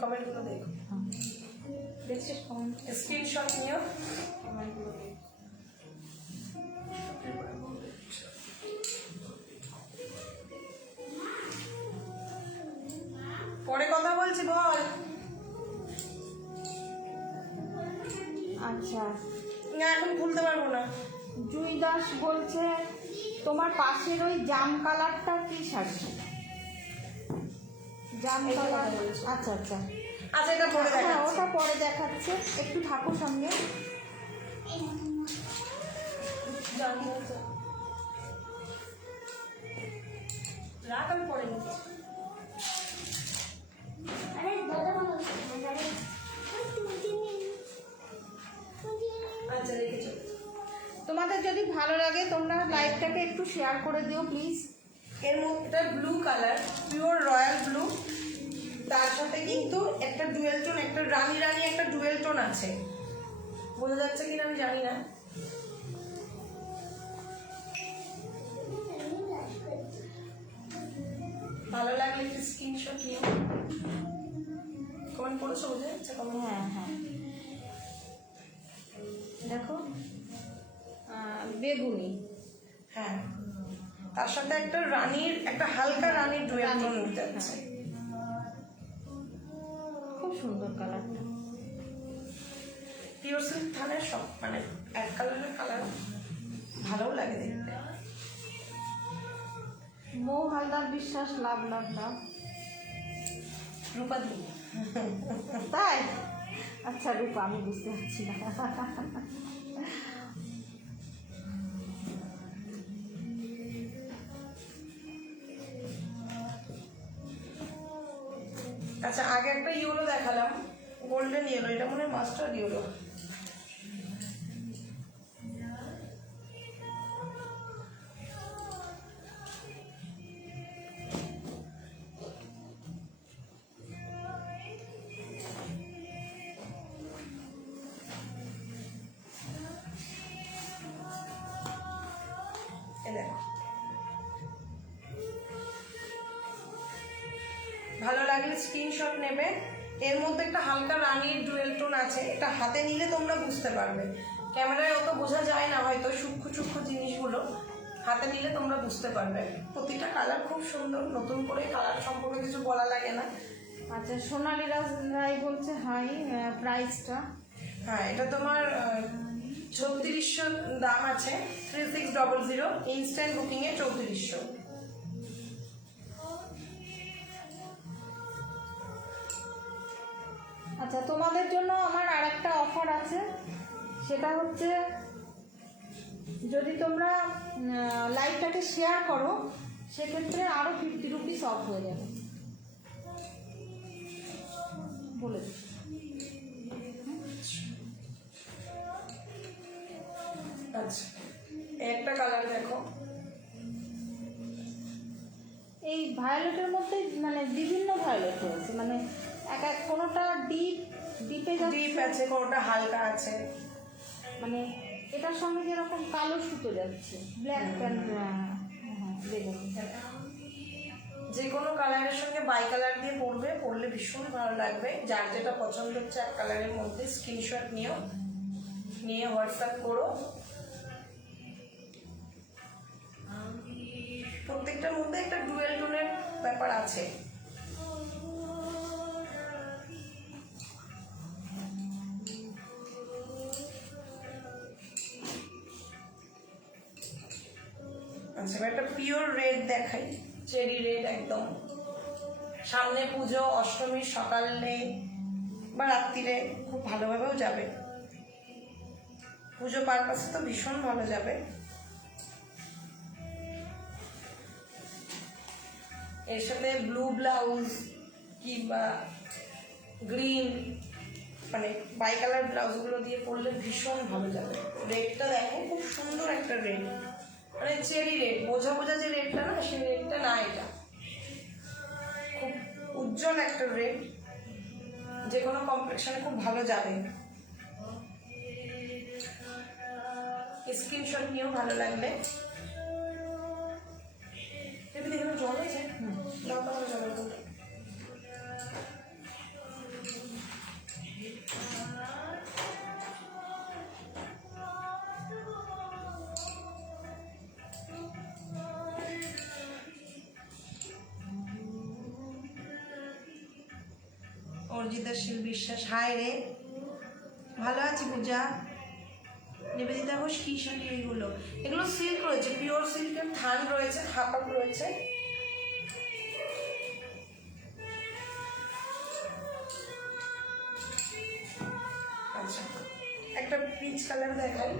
কমেন্টগুলো দেখো, দেখছিস কমেন্ট? স্ক্রিনশট নিও। কমেন্টগুলো দেখ। পরে কথা বলছি, বল। আচ্ছা, না এখন খুলতে পারবো না। জুই দাস বলছে তোমার পাশের ওই জাম কালারটা কি শাড়ি? জাম এই যে কালার, কথা বলছি। আচ্ছা আচ্ছা, আচ্ছা এটা পরে হ্যাঁ দেখাচ্ছি। ওটা পরে দেখাচ্ছে, একটু থাকো সঙ্গে। রাত আমি পরে নিচ্ছি। আচ্ছা রেখেছো। তোমাদের যদি ভালো লাগে তোমরা লাইভটাকে একটু শেয়ার করে দিও প্লিজ। এর মধ্যে blue colour, pure royal blue, তার সাথে কিন্তু একটা ডুয়েল টোন, একটা রানী রানী একটা ডুয়েল টোন আছে, বোঝা যাচ্ছে কিনা আমি জানি না। ভালো লাগলে একটু স্ক্রিনশট নিও। কমেন্ট করেছো, বোঝা যাচ্ছে কমেন্ট? হ্যাঁ হ্যাঁ, দেখো বেগুনি, হ্যাঁ, তার সাথে একটা রানীর, একটা হালকা রানীর ডুয়েল টোন রানীর, যাচ্ছে। খুব সুন্দর কালারটা। পিওর সিল্ক থানের সব মানে এক কালারের কালার ভালোও লাগে দেখতে। মৌ হালদার বিশ্বাস, লাভ লাভ লাভ। রূপা দি, তাই? আচ্ছা রূপা, আমি বুঝতে পারছি না। আচ্ছা আগে একটা ইয়েলো দেখালাম, গোল্ডেন ইয়েলো, এটা মনে হয় মাস্টার্ড ইয়েলো। দেখো ভালো লাগলে স্ক্রিনশট নেবে। এর মধ্যে একটা হালকা রানীর ডুয়েল টোন আছে, এটা হাতে নিলে তোমরা বুঝতে পারবে, ক্যামেরায় অত বোঝা যায় না হয়তো সূক্ষ্ম সূক্ষ্ম জিনিসগুলো, হাতে নিলে তোমরা বুঝতে পারবে। প্রতিটা কালার খুব সুন্দর, নতুন করে কালার সম্পর্কে কিছু বলা লাগে না। আচ্ছা, সোনালী রায় বলছে হাই, প্রাইসটা? হ্যাঁ, এটা তোমার 3600 দাম আছে, 3600, ইনস্ট্যান্ট বুকিংয়ে 3400। আচ্ছা, তোমাদের জন্য আমার আর একটা অফার আছে, সেটা হচ্ছে যদি তোমরা লাইভটাকে শেয়ার করো সেক্ষেত্রে আরও 50 রুপিস অফ হয়ে যাবে, বলে দিচ্ছি। আচ্ছা, এই একটা কালার দেখো, এই ভায়োলেটের মধ্যে মানে বিভিন্ন ভায়োলেট রয়েছে, মানে এক এক কোনোটা ডিপে ডিপ যাচ্ছে, আছে, কোনোটা হালকা আছে। মানে এটার সঙ্গে যেরকম কালো সুতো যাচ্ছে, ব্ল্যাক প্যান্ট, দেখুন যে কোনো কালারের সঙ্গে বাই কালার দিয়ে পরলে ভীষণ ভালো লাগবে। যার যেটা পছন্দ হচ্ছে এক কালারের মধ্যে স্ক্রিনশট নিয়ে হোয়াটসঅ্যাপ করো। প্রত্যেকটার মধ্যে একটা ডুয়েল টোনের ব্যাপার আছে। আচ্ছা এবার একটা পিওর রেড দেখাই, চেরি রেড একদম। সামনে পুজো, অষ্টমীর সকালে বা রাত্রিরে খুব ভালোভাবেও যাবে, পুজো পারপাসে তো ভীষণ ভালো যাবে। এর সাথে ব্লু ব্লাউজ কিংবা গ্রিন মানে বাই কালার ব্লাউজগুলো দিয়ে পরলে ভীষণ ভালো যাবে। রেডটা দেখো খুব সুন্দর একটা রেড, মানে চেরি রেড, বোঝা বোঝা যে রেডটা না সেই রেডটা না, এটা খুব উজ্জ্বল একটা রেড, যে কোনো কমপ্লেকশনে খুব ভালো যাবে। স্ক্রিনশট নিয়েও ভালো লাগলে দেখে জল হয়েছে জল করতে। অর্জিতা শীল বিশ্বাস, হায় রে, ভালো আছি পূজা। নিবেদিতা ঘোষ, কি শাড়ি এইগুলো? এগুলো সিল্ক রয়েছে, পিওর সিল্কের থান রয়েছে, হাফ আপ রয়েছে। আচ্ছা একটা পিচ কালার দেখাই,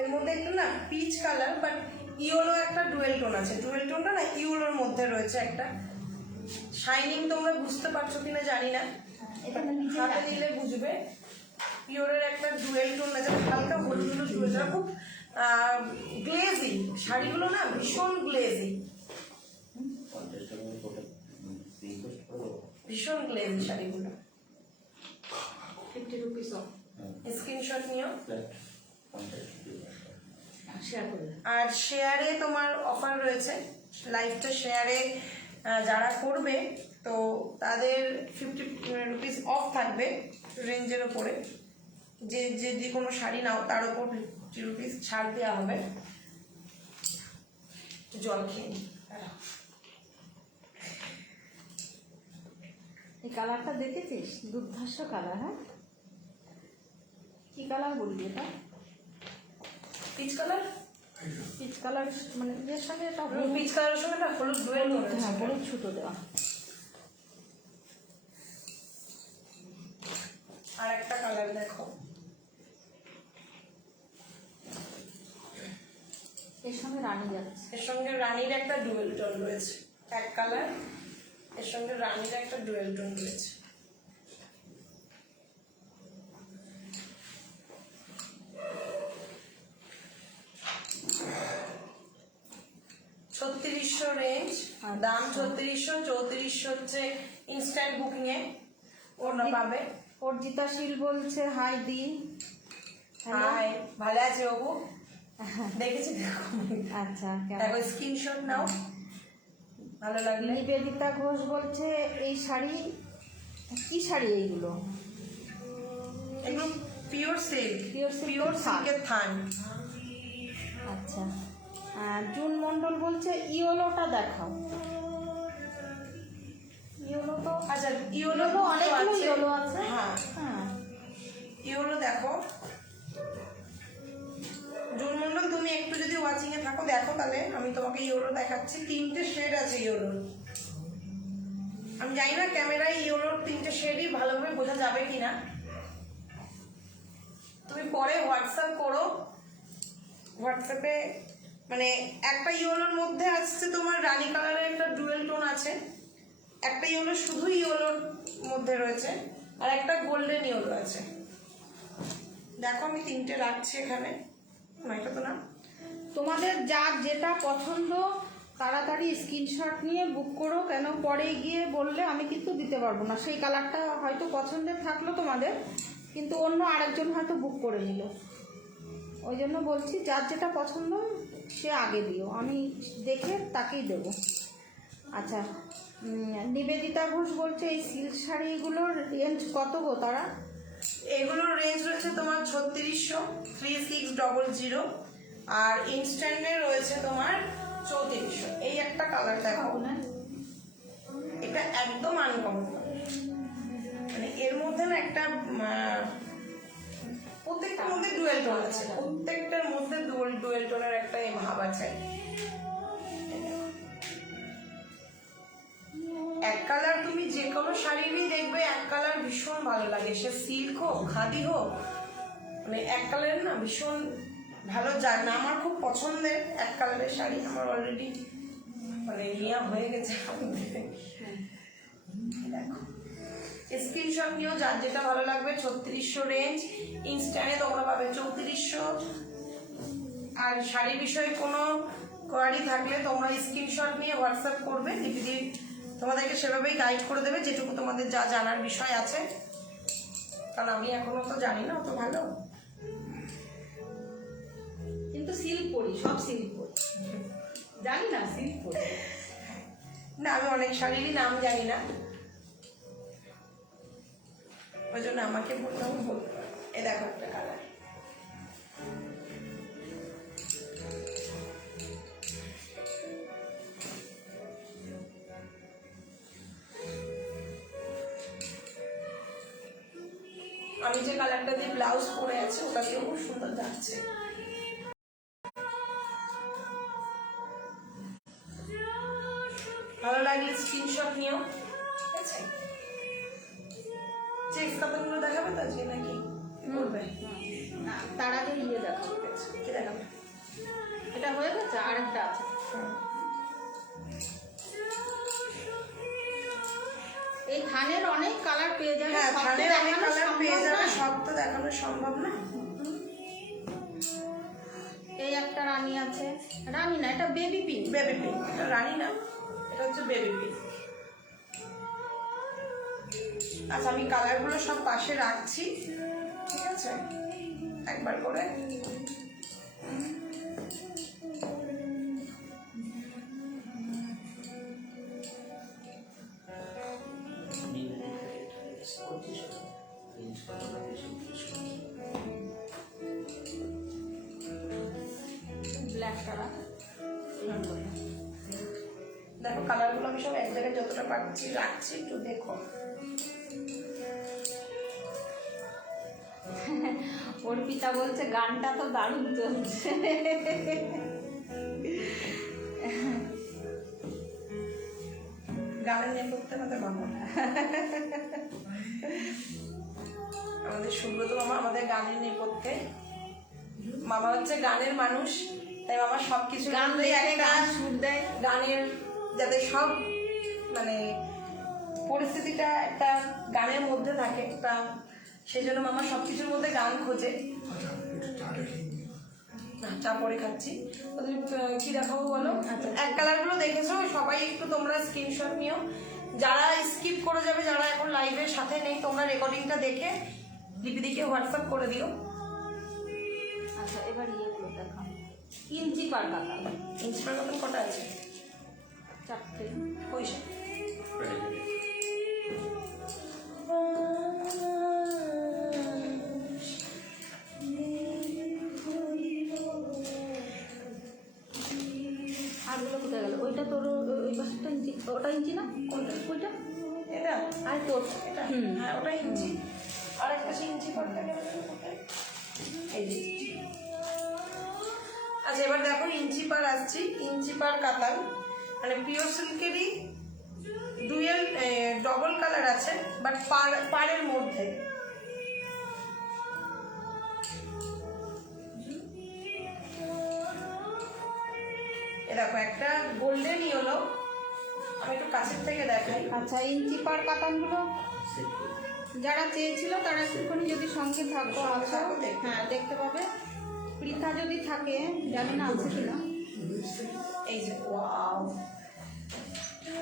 এর মধ্যে একটু না পিচ কালার বাট ইয়েলো একটা ডুয়েল টোন আছে, ডুয়েল টোনটা না ইয়েলোর মধ্যে রয়েছে একটা শাইনিং, তোমরা বুঝতে পারছো কিনা জানি না, হাতে দিলে বুঝবে। পিওরের একটা ডুয়েল টোন আছে, হালকা হলুদ হলুদ ডুয়েল, খুব গ্লেজি শাড়িগুলো না, ভীষণ গ্লেজি, ভীষণ গ্লেজি শাড়িগুলো। 50 রুপিস অফ, স্ক্রিনশট নিও। শেয়ার করে। আর শেয়ারে তোমার অফার রয়েছে, লাইভটা শেয়ারে যারা করবে তো তাদের 50 রুপিস অফ থাকবে রেঞ্জের ওপরে, যে যে কোনো শাড়ি নাও তার ওপর 50 রুপিস ছাড় দেওয়া হবে। জল খেয়ে নিই। এই কালারটা দেখেছিস? দুর্ধর্ষ কালার। হ্যাঁ, কি কালার বলবি এটা? পিচ কালার, পিচ কালার মানে এর সঙ্গে এটা পিচ কালারের সঙ্গে না হলুদ ডুয়েল রয়েছে। হ্যাঁ, হলুদ ছুতো দেওয়া। আর একটা কালার দেখো, এর সঙ্গে রানী যাচ্ছে। এর সঙ্গে রানীর একটা ডুয়েল টোন রয়েছে, এক কালার, এর সঙ্গে রানীর একটা ডুয়েল টোন রয়েছে। রেঞ্জ, দাম 3600, 3400 হচ্ছে ইনস্ট্যান্ট বুকিং এ ওরা পাবে। অর্জিতা শীল বলছে হাই দি। হাই, ভালো আছে বাবু? দেখেছি, দেখো আচ্ছা, দেখো স্ক্রিনশট নাও ভালো লাগলে। নিবেদিতা ঘোষ বলছে এই শাড়ি, কি শাড়ি এইগুলো? এগুলো pure silk, Pure silk pure সিল্কের থান। আচ্ছা, জুন মন্ডল বলছে ইয়েলোটা দেখাও। ইয়েলো তো, আচ্ছা ইয়েলো ইয়েলো অনেকগুলো ইয়েলো আছে। হ্যাঁ হ্যাঁ, ইয়েলো দেখো। জুন মন্ডল তুমি একটু যদি ওয়াচিং এ থাকো দেখো, তাহলে আমি তোমাকে ইয়েলো দেখাচ্ছি। 3টে শেড আছে ইয়েলোর, আমি জানি না ক্যামেরায় ইয়েলোর 3টে শেডই ভালোভাবে বোঝা যাবে কিনা, তুমি পরে হোয়াটসঅ্যাপ করো। হোয়াটসঅ্যাপে মানে একটা ইয়েলোর মধ্যে আসছে তোমার রানী কালারের একটা ডুয়েল টোন আছে, একটা ইয়েলো শুধু ইয়েলোর মধ্যে রয়েছে, আর একটা গোল্ডেন ইয়েলো আছে। দেখো আমি 3টে রাখছি এখানে, না এটা তো না। তোমাদের যার যেটা পছন্দ তাড়াতাড়ি স্ক্রিনশট নিয়ে বুক করো, কেন পরে গিয়ে বললে আমি কিন্তু দিতে পারবো না। সেই কালারটা হয়তো পছন্দের থাকলো তোমাদের, কিন্তু অন্য আরেকজন হয়তো বুক করে নিল, ওই জন্য বলছি যার যেটা পছন্দ সে আগে দিও, আমি দেখে তাকেই দেব। আচ্ছা, নিবেদিতা ঘোষ বলছে এই সিল্ক শাড়িগুলোর রেঞ্জ কত গো তারা? এগুলোর রেঞ্জ রয়েছে তোমার 3600, 3600, আর ইনস্ট্যান্টে রয়েছে তোমার 3400। এই একটা কালার দেখো, এটা একদম আনকমন, মানে এর মধ্যে না একটা প্রত্যেকটার মধ্যে ডুয়েল টোন আছে, প্রত্যেকটার মধ্যে ডুয়েল টোনের একটা ভাব আছে। এক কালার তুমি যে কোনো শাড়িরই দেখবে এক কালার ভীষণ ভালো লাগে, সে সিল্ক হোক খাদি হোক, মানে এক কালারের না ভীষণ ভালো যায় না। আমার খুব পছন্দের এক কালারের শাড়ি, আমার অলরেডি মানে নেওয়া হয়ে গেছে। দেখো স্ক্রিনশট নিয়েও যার যেটা ভালো লাগবে। 3600 রেঞ্জ, ইনস্ট্যান্টে তোমরা পাবে 3400। আর শাড়ি বিষয়ে কোনো কোয়ারি থাকলে তোমরা স্ক্রিনশট নিয়ে হোয়াটসঅ্যাপ করবে, দিদি তোমাদেরকে সেভাবেই গাইড করে দেবে যেটুকু তোমাদের যা জানার বিষয় আছে, কারণ আমি এখনো তো জানি না অত ভালো। কিন্তু সিল্ক পরি, সব সিল্ক পরি, জানি না সিল্ক পরি না, আমি অনেক শাড়িরই নাম জানি না, ওই জন্য আমাকে বললাম বলতে পারবো। এ দেখো একটা কালার, আমি যে কালারটা দিয়ে ব্লাউজ পরে আছে ওটা দিয়ে খুব সুন্দর যাচ্ছে। ভালো লাগলে স্ক্রিনশট নিও, ঠিক আছে? চেক কাপড়গুলো দেখাবে তো আজকে নাকি বলবে? না, তার আগে ইয়ে দেখাবো। কি দেখাবে? এটা হয়ে গেছে, আরেকটা আছে। এই থানের অনেক কালার পেয়ে যাবে, হ্যাঁ, সব তো থানের অনেক দেখানো কালার পেয়ে সম্ভব যাবে, না। সব তো দেখানো সম্ভব না। এই একটা রানী আছে, রানী না, এটা বেবি পিঙ্ক। বেবি পিঙ্ক, এটা রানী না, এটা হচ্ছে বেবি পিঙ্ক। আচ্ছা, আমি কালারগুলো সব পাশে রাখছি, ঠিক আছে? একবার করে ব্ল্যাক কালার। দেখো কালারগুলো আমি সব এক জায়গায় যতটা পাচ্ছি রাখছি, একটু দেখো। অর্পিতা বলছে গানটা তো দারুণ চলছে। গানের নেপথ্যে আমাদের মামা, আমাদের সুব্রত মামা আমাদের গানের নেপথ্যে। মামা হচ্ছে গানের মানুষ, তাই মামা সবকিছু গান লেখে, গান সুর দেয়। গানের যাতে সব মানে পরিস্থিতিটা একটা গানের মধ্যে থাকে, একটা সেই জন্য মামা সবকিছুর মধ্যে গান খোঁজে। চা পরে খাচ্ছি, ওদের কি দেখাবো বলো? এক কালারগুলো দেখেছো সবাই, একটু তোমরা স্ক্রিনশট নিও। যারা স্কিপ করে যাবে, যারা এখন লাইভের সাথে নেই, তোমরা রেকর্ডিংটা দেখে লিপিদিকে হোয়াটসঅ্যাপ করে দিও। আচ্ছা, এবার ইয়েগুলো দেখাও। ইঞ্চি পার কাটা, ইঞ্চি পার মতন কটা আছে? 4টে। পয়সা আরগুলো কোথায় গেল? ওইটা তোর ওই পাশটা ইঞ্চি, ওটা ইঞ্চি না? কোনটা? ওইটা এটা, আর তোর এটা হ্যাঁ ওটা ইঞ্চি, আর একটা সে ইঞ্চি পারটা গেল কোথায়? এই যে। আচ্ছা, এবার দেখো ইঞ্চি পার আসছি, ইঞ্চি পার কাতান, মানে পিওর সিল্কেরই ডুয়েল ডবল কালার আছে, বাট পাড়ের মধ্যে। এ দেখো একটা গোল্ডেন ইয়েলো, আমি একটু কাছের থেকে দেখাই। আচ্ছা, ইঞ্চি পার কাতানগুলো যারা চেয়েছিল তারা একটুখানি যদি সঙ্গে থাকো, আচ্ছা হ্যাঁ দেখতে পাবে। পৃথা যদি থাকে, জানি না আছে কিনা। এই যে ওয়াও,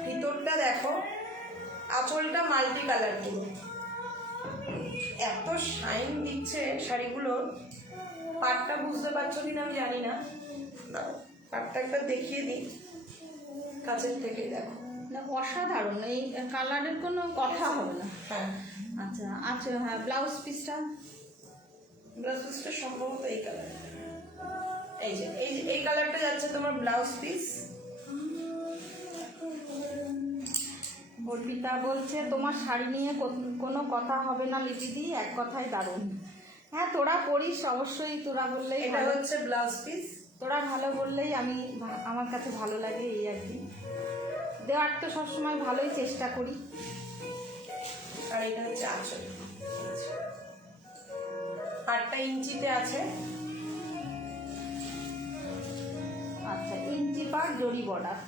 ভিতরটা দেখো, আঁচলটা মাল্টি কালার পুরো, এত শাইন দিচ্ছে শাড়িগুলোর। পাটটা বুঝতে পারছো কিনা আমি জানি না, দাঁড়াও, পাটটা একবার দেখিয়ে দিই কাছের থেকে। দেখো না, অসাধারণ, এই কালারের কোনো কথা হবে না। হ্যাঁ, আচ্ছা আচ্ছা, হ্যাঁ ব্লাউজ পিসটা ব্লাউজ পিসটা সম্ভবত এই কালার, এই কালারটা যাচ্ছে তোমার ব্লাউজ পিস। অর্পিতা বলছে তোমার শাড়ি নিয়ে কোনো কথা হবে না লিপিদি, এক কথায় দারুণ। হ্যাঁ তোরা পড়িস অবশ্যই, তোরা বললেই এটা ভালো। হচ্ছে ব্লাউজ পিস। তোরা ভালো বললেই আমার কাছে ভালো লাগে, এই আর কি। দেওয়ার তো সবসময় ভালোই চেষ্টা করি। আর এটা হচ্ছে আঁচল, 8টা ইঞ্চিতে আছে। আচ্ছা, ইঞ্চি পার জরি বর্ডার।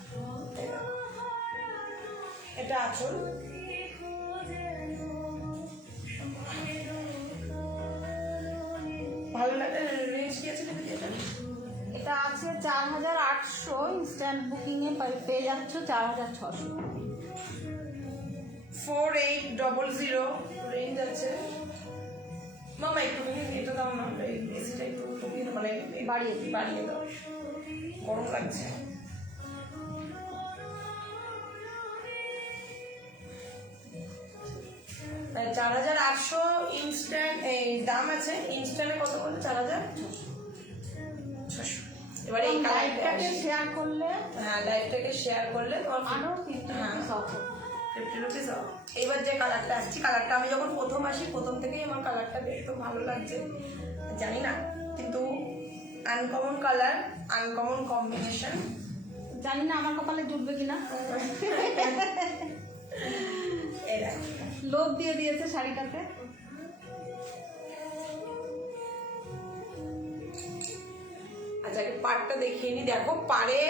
এটা আঁচল। ভালো লাগে। রেঞ্জ কি আছে দেখে এটা? এটা আছে 4800, ইনস্ট্যান্ট বুকিংয়ে পেয়ে যাচ্ছ 4600। 4800 রেঞ্জ আছে। মামা একটু এটা দাও না, এসিটা একটু মানে বাড়িয়ে দাও, গরম লাগছে। তাই 4800 ইনস্ট্যান্ট এই দাম আছে। ইনস্ট্যান্টে কত বলে? 4600। এবারে এই লাইভটাকে শেয়ার করলে, হ্যাঁ লাইভটাকে শেয়ার করলে আরো 50 অফ। 50 rupees of. এবার যে কালারটা আসছি, কালারটা আমি যখন প্রথম আসি প্রথম থেকেই আমার কালারটা দেখতে ভালো লাগছে, জানি না, কিন্তু আনকমন কালার, আনকমন কম্বিনেশন। জানি না আমার কপালে জুটবে কিনা। এরা লোভ দিয়ে দিয়েছে শাড়িটাতে। আচ্ছা পাড়টা দেখিয়ে নি। দেখো পাড়ে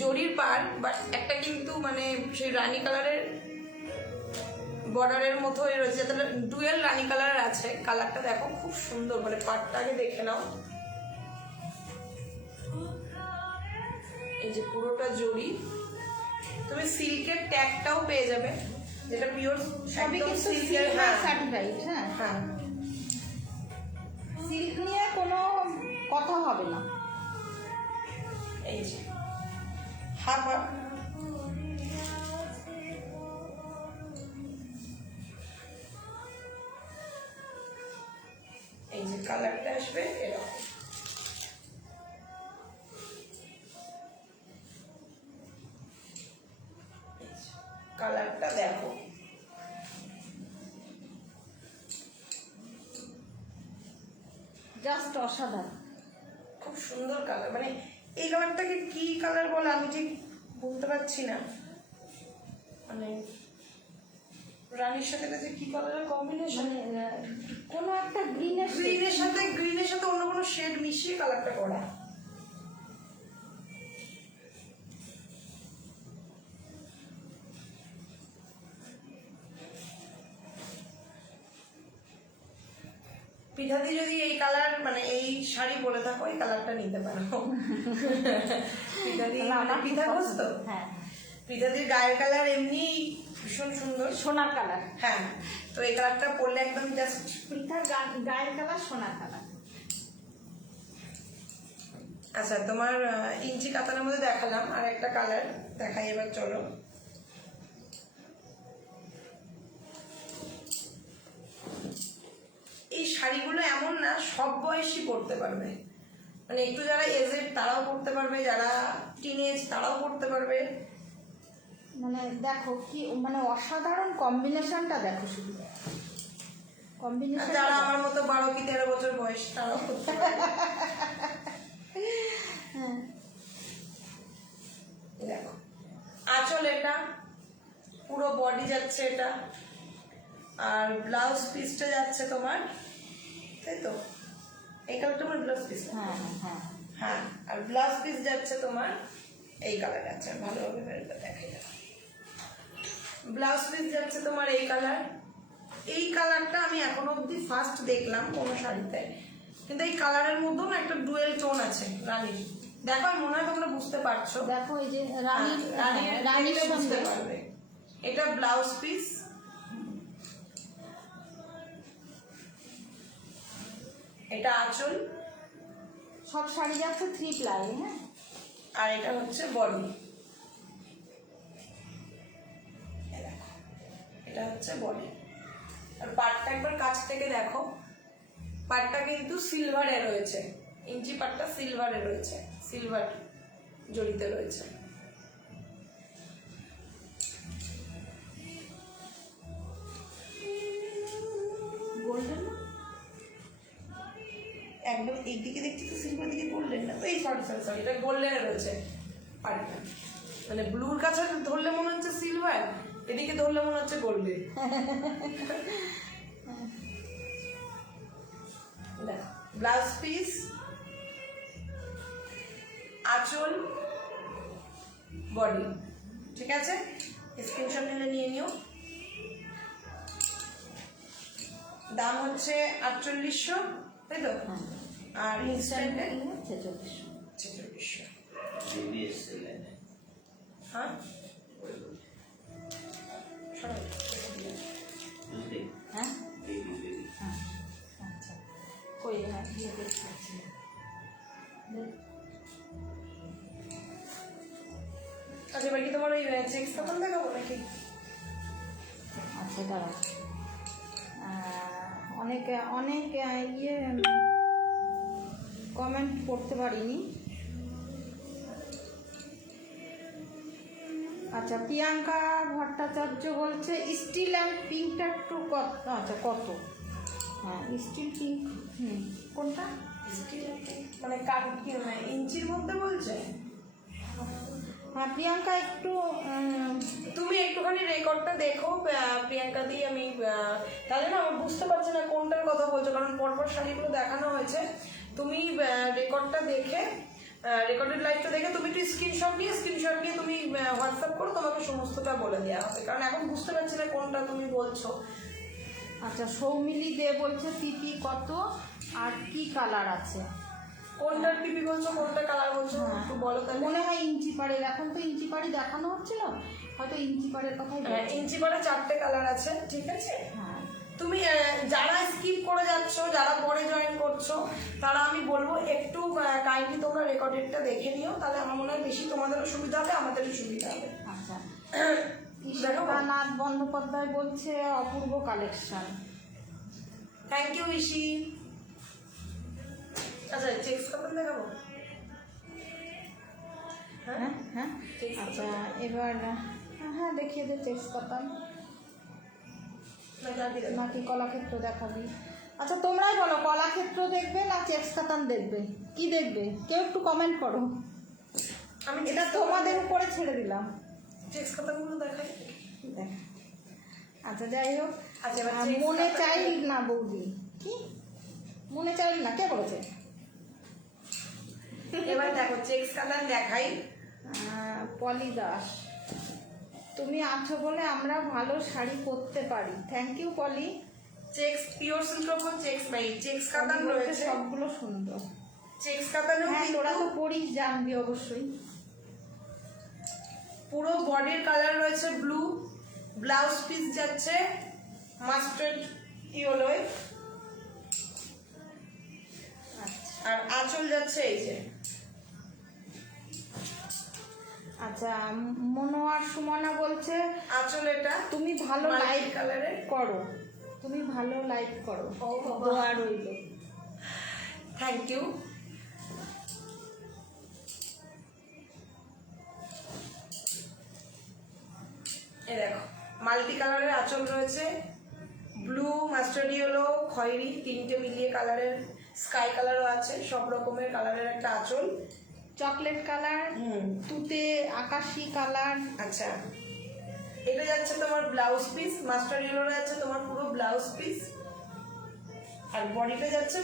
জরির পাড়, বাট একটা কিন্তু মানে সেই রানী কালারের বর্ডারের মতোই রয়েছে, তাহলে ডুয়েল রানী কালারের আছে। কালারটা দেখো খুব সুন্দর, মানে পাড়টা আগে দেখে নাও। এই যে পুরোটা জরি, তুমি সিল্কের ট্যাগটাও পেয়ে যাবে, যেটা পিওর সবই কিন্তু সিল্কের। সিল্ক হ্যাঁ সার্টিফাইড। হ্যাঁ হ্যাঁ, সিল্ক নিয়ে কোনো কথা হবে না। এই যে হাফ হাফ। এই যে কালারটা আসবে এরকম। কালারটা দেখো, জাস্ট অসাধারণ। খুব সুন্দর কালার। মানে এই কালারটাকে কি কালার বলে আমি ঠিক বলতে পারছি না, মানে রানীর সাথে এটা যে কি কালারের কম্বিনেশন, মানে কোনো একটা গ্রিনের গ্রিনের সাথে অন্য কোনো শেড মিশিয়ে কালারটা করা। পিঠাদি যদি এই কালার মানে এই শাড়ি বলে থাকো, এই কালারটা নিতে পারো। পিঠাদি আমার পিঠা ঘোষ তো। হ্যাঁ, পিঠাদির গায়ের কালার এমনি ভীষণ সুন্দর, সোনার কালার। হ্যাঁ, তো এই কালারটা পরলে একদম জাস্ট। পিঠার গায়ের কালার সোনার কালার। আচ্ছা তোমার ইঞ্চি কাতানের মধ্যে দেখালাম, আর একটা কালার দেখাই এবার, চলো। এই শাড়িগুলো এমন না সব বয়সী পরতে পারবে, মানে একটু যারা এজেড তারাও পরতে পারবে, যারা টিনেজ তারাও পরতে পারবে। মানে দেখো কি মানে অসাধারণ কম্বিনেশনটা, দেখো শুধু কম্বিনেশন। যারা আমার মতো 12 কি 13 বছর বয়স তারাও পরতে পারবে। হ্যাঁ, দেখো আঁচল, এটা পুরো বডি যাচ্ছে এটা, আর ব্লাউজ পিসটা যাচ্ছে তোমার, তাই তো এই কালারটা আমার ব্লাউজ পিস। হ্যাঁ, হ্যাঁ, হ্যাঁ, আর ব্লাউজ পিস যাচ্ছে তোমার এই কালার আছে, ভালোভাবে দেখাই যাবে। ব্লাউজ পিস যাচ্ছে তোমার এই কালার। এই কালারটা আমি এখনো অবধি ফার্স্ট দেখলাম কোনো শাড়িতে, কিন্তু এই কালারের মধ্যেও না একটা ডুয়েল টোন আছে রানীর। দেখো আমি মনে হয় তোমরা বুঝতে পারছো। দেখো এই যে রানীর রানীর সঙ্গে বুঝতে পারবে। এটা ব্লাউজ পিস, এটা আঁচল, সব শাড়ি যাচ্ছে 3 প্লাই। হ্যাঁ, আর এটা হচ্ছে বডি। এটা হচ্ছে বডি, আর পাটটা একবার কাছ থেকে দেখো, পাটটা কিন্তু সিলভারে রয়েছে, ইঞ্চি পাটটা সিলভারে রয়েছে, সিলভার জড়িতে রয়েছে। গোল্ডেন না? একদম এইদিকে দেখছি তো সিলভার, দিকে গোল্ডেন না, এই সরি সরি সরি, এটা গোল্ডেনে রয়েছে পাটটা। মানে ব্লুর কাছে ধরলে মনে হচ্ছে সিলভার, এদিকে ধরলে মনে হচ্ছে গোল্ডেন। দেখো ব্লাউজ পিস, আঁচল, বডি, ঠিক আছে? স্ক্রিনশট নিলে নিয়ে নিও। দাম হচ্ছে 4800, তাই তো? আর ইনস্ট্যান্টে 4600। 4600। বেবি এসছে লাইনে। হ্যাঁ বুঝলি? হ্যাঁ বেবি বেবি। হ্যাঁ আচ্ছা, কই হ্যাঁ দিয়ে দেখছি। আচ্ছা, এবার কি তোমার ওই চেক্স কাপড় দেখাবো নাকি? আচ্ছা দাঁড়া, অনেক অনেক ইয়ে কমেন্ট করতে পারিনি। আচ্ছা, প্রিয়াঙ্কা ভট্টাচার্য বলছে স্টিল অ্যান্ড পিঙ্কটা একটু কত, আচ্ছা কত? হ্যাঁ স্টিল পিঙ্ক, কোনটা? মানে কাট কি মানে ইঞ্চির মধ্যে বলছে? হ্যাঁ প্রিয়াঙ্কা একটু তুমি একটুখানি রেকর্ডটা দেখো প্রিয়াঙ্কা দি। আমি তাহলে না আমার বুঝতে পারছি না কোনটার কথা বলছো, কারণ পরপর শাড়িগুলো দেখানো হয়েছে। তুমি রেকর্ডটা দেখে, রেকর্ডেড লাইভটা দেখে তুমি একটু স্ক্রিনশট নিয়ে তুমি হোয়াটসঅ্যাপ করো, তোমাকে সমস্তটা বলে দেওয়া হবে, কারণ এখন বুঝতে পারছি না কোনটা তুমি বলছো। আচ্ছা, সৌমিলি দে বলছে পিপি কত আর কি কালার আছে? কোনটার পিপি বলছো, কোনটা কালার বলছো একটু বলো তাহলে। মনে হয় ইঞ্চি পাড়ের, এখন তো ইঞ্চি পাড়ি দেখানো হচ্ছিল, হয়তো ইঞ্চি পাড়ের কথাই বলছে। ইঞ্চি পাড়ে 4টে কালার আছে, ঠিক আছে? হ্যাঁ তুমি যারা স্কিপ করে যাচ্ছ, যারা পরে জয়েন করছো, তারা আমি বলবো একটু কাইন্ডলি তোমরা রেকর্ডেডটা দেখে নিও, তাহলে আমার মনে হয় বেশি তোমাদেরও সুবিধা হবে, আমাদেরও সুবিধা হবে। আচ্ছা, নাথ বন্দ্যোপাধ্যায় বলছে অপূর্ব কালেকশন। Thank you Ishi. আচ্ছা, চেক্স কাপড় দেখাবো? হ্যাঁ হ্যাঁ আচ্ছা, এবার হ্যাঁ দেখিয়ে দে চেক্স কাতান নাকি কলাক্ষেত্র দেখাবি? আচ্ছা তোমরাই বলো, কলাক্ষেত্র দেখবে না চেক্স কাতান দেখবে, কি দেখবে? কেউ একটু কমেন্ট করো, আমি এটা তোমাদের উপরে ছেড়ে দিলাম। চেক্স কাতানগুলো দেখাই। দেখ, আচ্ছা যাই হোক। আচ্ছা, এবার মনে চাইল না বৌদি, কি মনে চাইল না কে বলেছে? এবার দেখো চেক্স কাতান দেখাই। পলি দাস, তুমি আছো বলে আমরা ভালো শাড়ি পরতে পারি। Thank you Poly. Checks pure সিল্কের উপর চেক্স বাই চেক্স কাতান রয়েছে, সবগুলো সুন্দর। চেক্স কাতানও হ্যাঁ তোরা তো কিন্তু পরিস, জানবি অবশ্যই। পুরো বডির কালার রয়েছে ব্লু, ব্লাউজ পিস যাচ্ছে মাস্টার্ড ইয়েলোয়, আর আঁচল যাচ্ছে এই যে। আচ্ছা, মনোয়ার সুমনা বলছে আঁচল এটা তুমি ভালো লাইভ কালারের করো, তুমি ভালো লাইভ করো। ও বাবা। দোয়া রইল। Thank you. এই দেখো মাল্টি কালারের আঁচল রয়েছে, ব্লু, মাস্টার্ড ইয়েলো, খয়েরি, 3টে মিলিয়ে কালারের, স্কাই কালারও আছে, সব রকমের কালারের একটা আঁচল। চকলেট কালার, তুতে আকাশি কালার। আচ্ছা, এটা যাচ্ছে তোমার ব্লাউজ পিস, মাস্টার ইয়েলোটা যাচ্ছে তোমার পুরো ব্লাউজ পিস, আর বডিটা যাচ্ছে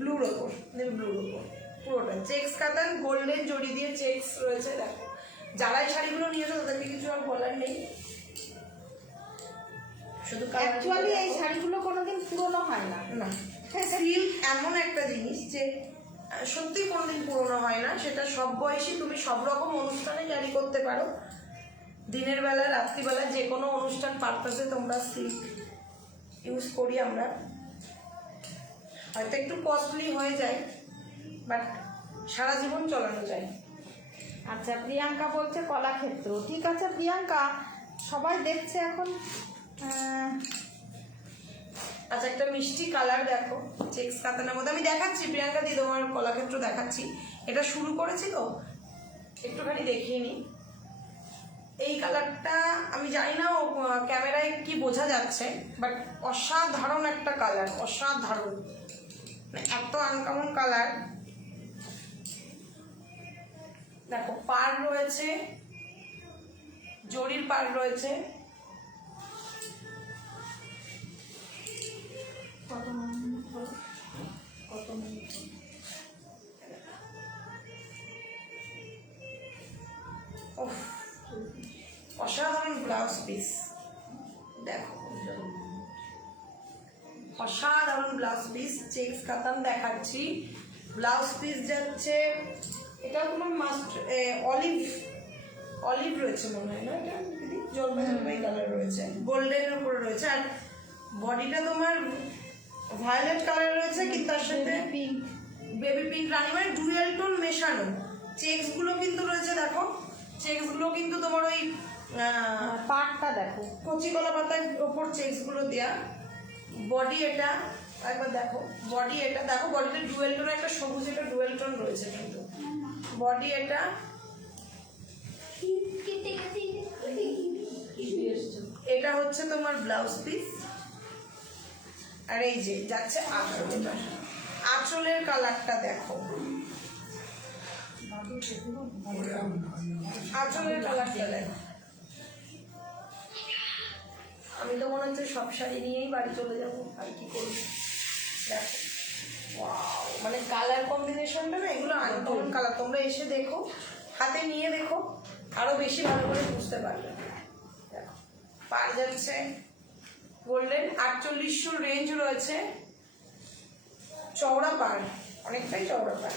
ব্লুর ওপর, নেভি ব্লুর ওপর পুরোটা। চেক্স কাতান, গোল্ডেন জড়ি দিয়ে চেক্স রয়েছে। দেখো যারা এই শাড়িগুলো নিয়েছো তাদেরকে কিছু আর বলার নেই, শুধু অ্যাকচুয়ালি এই শাড়িগুলো কোনোদিন পুরনো হয় না। না, সিল্ক এমন একটা জিনিস যে সত্যি কোনোদিন পুরোনো হয় না, সেটা সব বয়সী তুমি সব রকম অনুষ্ঠানে ক্যারি করতে পারো, দিনের বেলা, রাত্রিবেলা, যে কোনো অনুষ্ঠান পারপাসে তোমরা সিল্ক ইউজ করি আমরা। হয়তো একটু কস্টলি হয়ে যায়, বাট সারা জীবন চালানো যায়। আচ্ছা, প্রিয়াঙ্কা বলছে কলাক্ষেত্র। ঠিক আছে প্রিয়াঙ্কা, সবাই দেখছে এখন। আচ্ছা, একটা মিষ্টি কালার দেখো চেক্স কাতানের মধ্যে। আমি দেখাচ্ছি প্রিয়াঙ্কা দি, তোমার কলাক্ষেত্র দেখাচ্ছি। এটা শুরু করেছি তো, একটুখানি দেখিয়ে নিই। এই কালারটা আমি জানি না ও ক্যামেরায় কি বোঝা যাচ্ছে, বাট অসাধারণ একটা কালার, অসাধারণ, এত আনকমন কালার। দেখো পার রয়েছে, জরির পার রয়েছে। কত মিনিট হলো? কত মিনিট? উফ, অসাধারণ ব্লাউজ পিস, দেখো অসাধারণ ব্লাউজ পিস, চেক্স কাতান দেখাচ্ছি। ব্লাউজ পিস যাচ্ছে, এটা তোমার মাস্ট অলিভ, অলিভ রয়েছে মনে হয় না, এটা দিদি জলপাই কালার রয়েছে, গোল্ডেনের উপরে রয়েছে। আর বডিটা তোমার ভায়োলেট কালার রয়েছে, কিন্তু তার সাথে পিঙ্ক, বেবি পিঙ্ক রানি, মানে ডুয়েল টোন মেশানো। চেক্স গুলো কিন্তু রয়েছে, দেখো চেক্স গুলো কিন্তু তোমার ওই পাটটা দেখো, কচি কলা পাতার ওপর চেক্স গুলো দেয়া। বডি এটা একবার দেখো, বডি এটা দেখো, বডিটা ডুয়েল টোন, একটা সবুজ একটা ডুয়েল টোন রয়েছে কিন্তু বডি এটা। এটা হচ্ছে তোমার ব্লাউজ পিস। আর এই যে যাচ্ছে আঁচল, এটা আঁচলের কালারটা দেখো, আঁচলের কালারটা দেখো। আমি তো মনে হচ্ছে সব শাড়ি নিয়েই বাড়ি চলে যাবো, আর কি করবো। দেখো ওয়াও, মানে কালার কম্বিনেশনটা না, এগুলো আনকমন কালার। তোমরা এসে দেখো, হাতে নিয়ে দেখো, আরো বেশি ভালো করে বুঝতে পারবে। দেখো পার যাচ্ছে গোল্ডেন, 4800 রেঞ্জ রয়েছে, চওড়া পার, অনেকটাই চওড়া পার।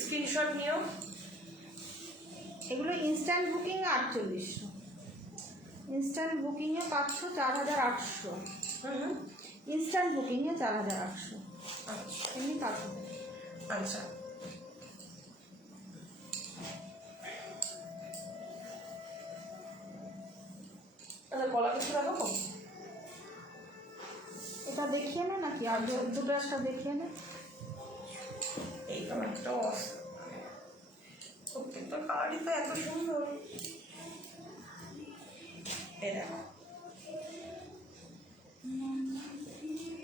স্ক্রিনশট নিও। এগুলো ইনস্ট্যান্ট বুকিং 4800, ইনস্ট্যান্ট বুকিংয়ে পাচ্ছ 4800, ইনস্ট্যান্ট বুকিংয়ে 4800, এমনি পাচ্ছ। আচ্ছা, আচ্ছা গলা কিছু রাখো, এটা দেখিয়ে নে নাকি, আর দুটো একটা দেখিয়ে নে। এই কালারটাও প্রত্যেকটা কালারই তো এত সুন্দর। এই দেখো,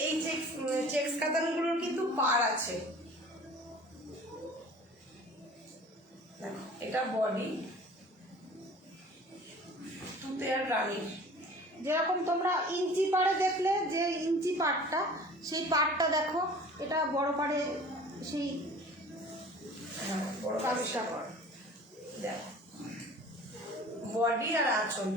এই চেক্স কাতানগুলোর কিন্তু পার আছে। দেখো এটা বডি, তুতে আর রানীর। যেরকম তোমরা ইঞ্চি পাড়ে দেখলে যে ইঞ্চি পাড়টা, সেই পাড়টা দেখো, এটা বড় পাড়ে সেই হ্যাঁ, বড় কাজটা কর। দেখো বডি আর আঁচল,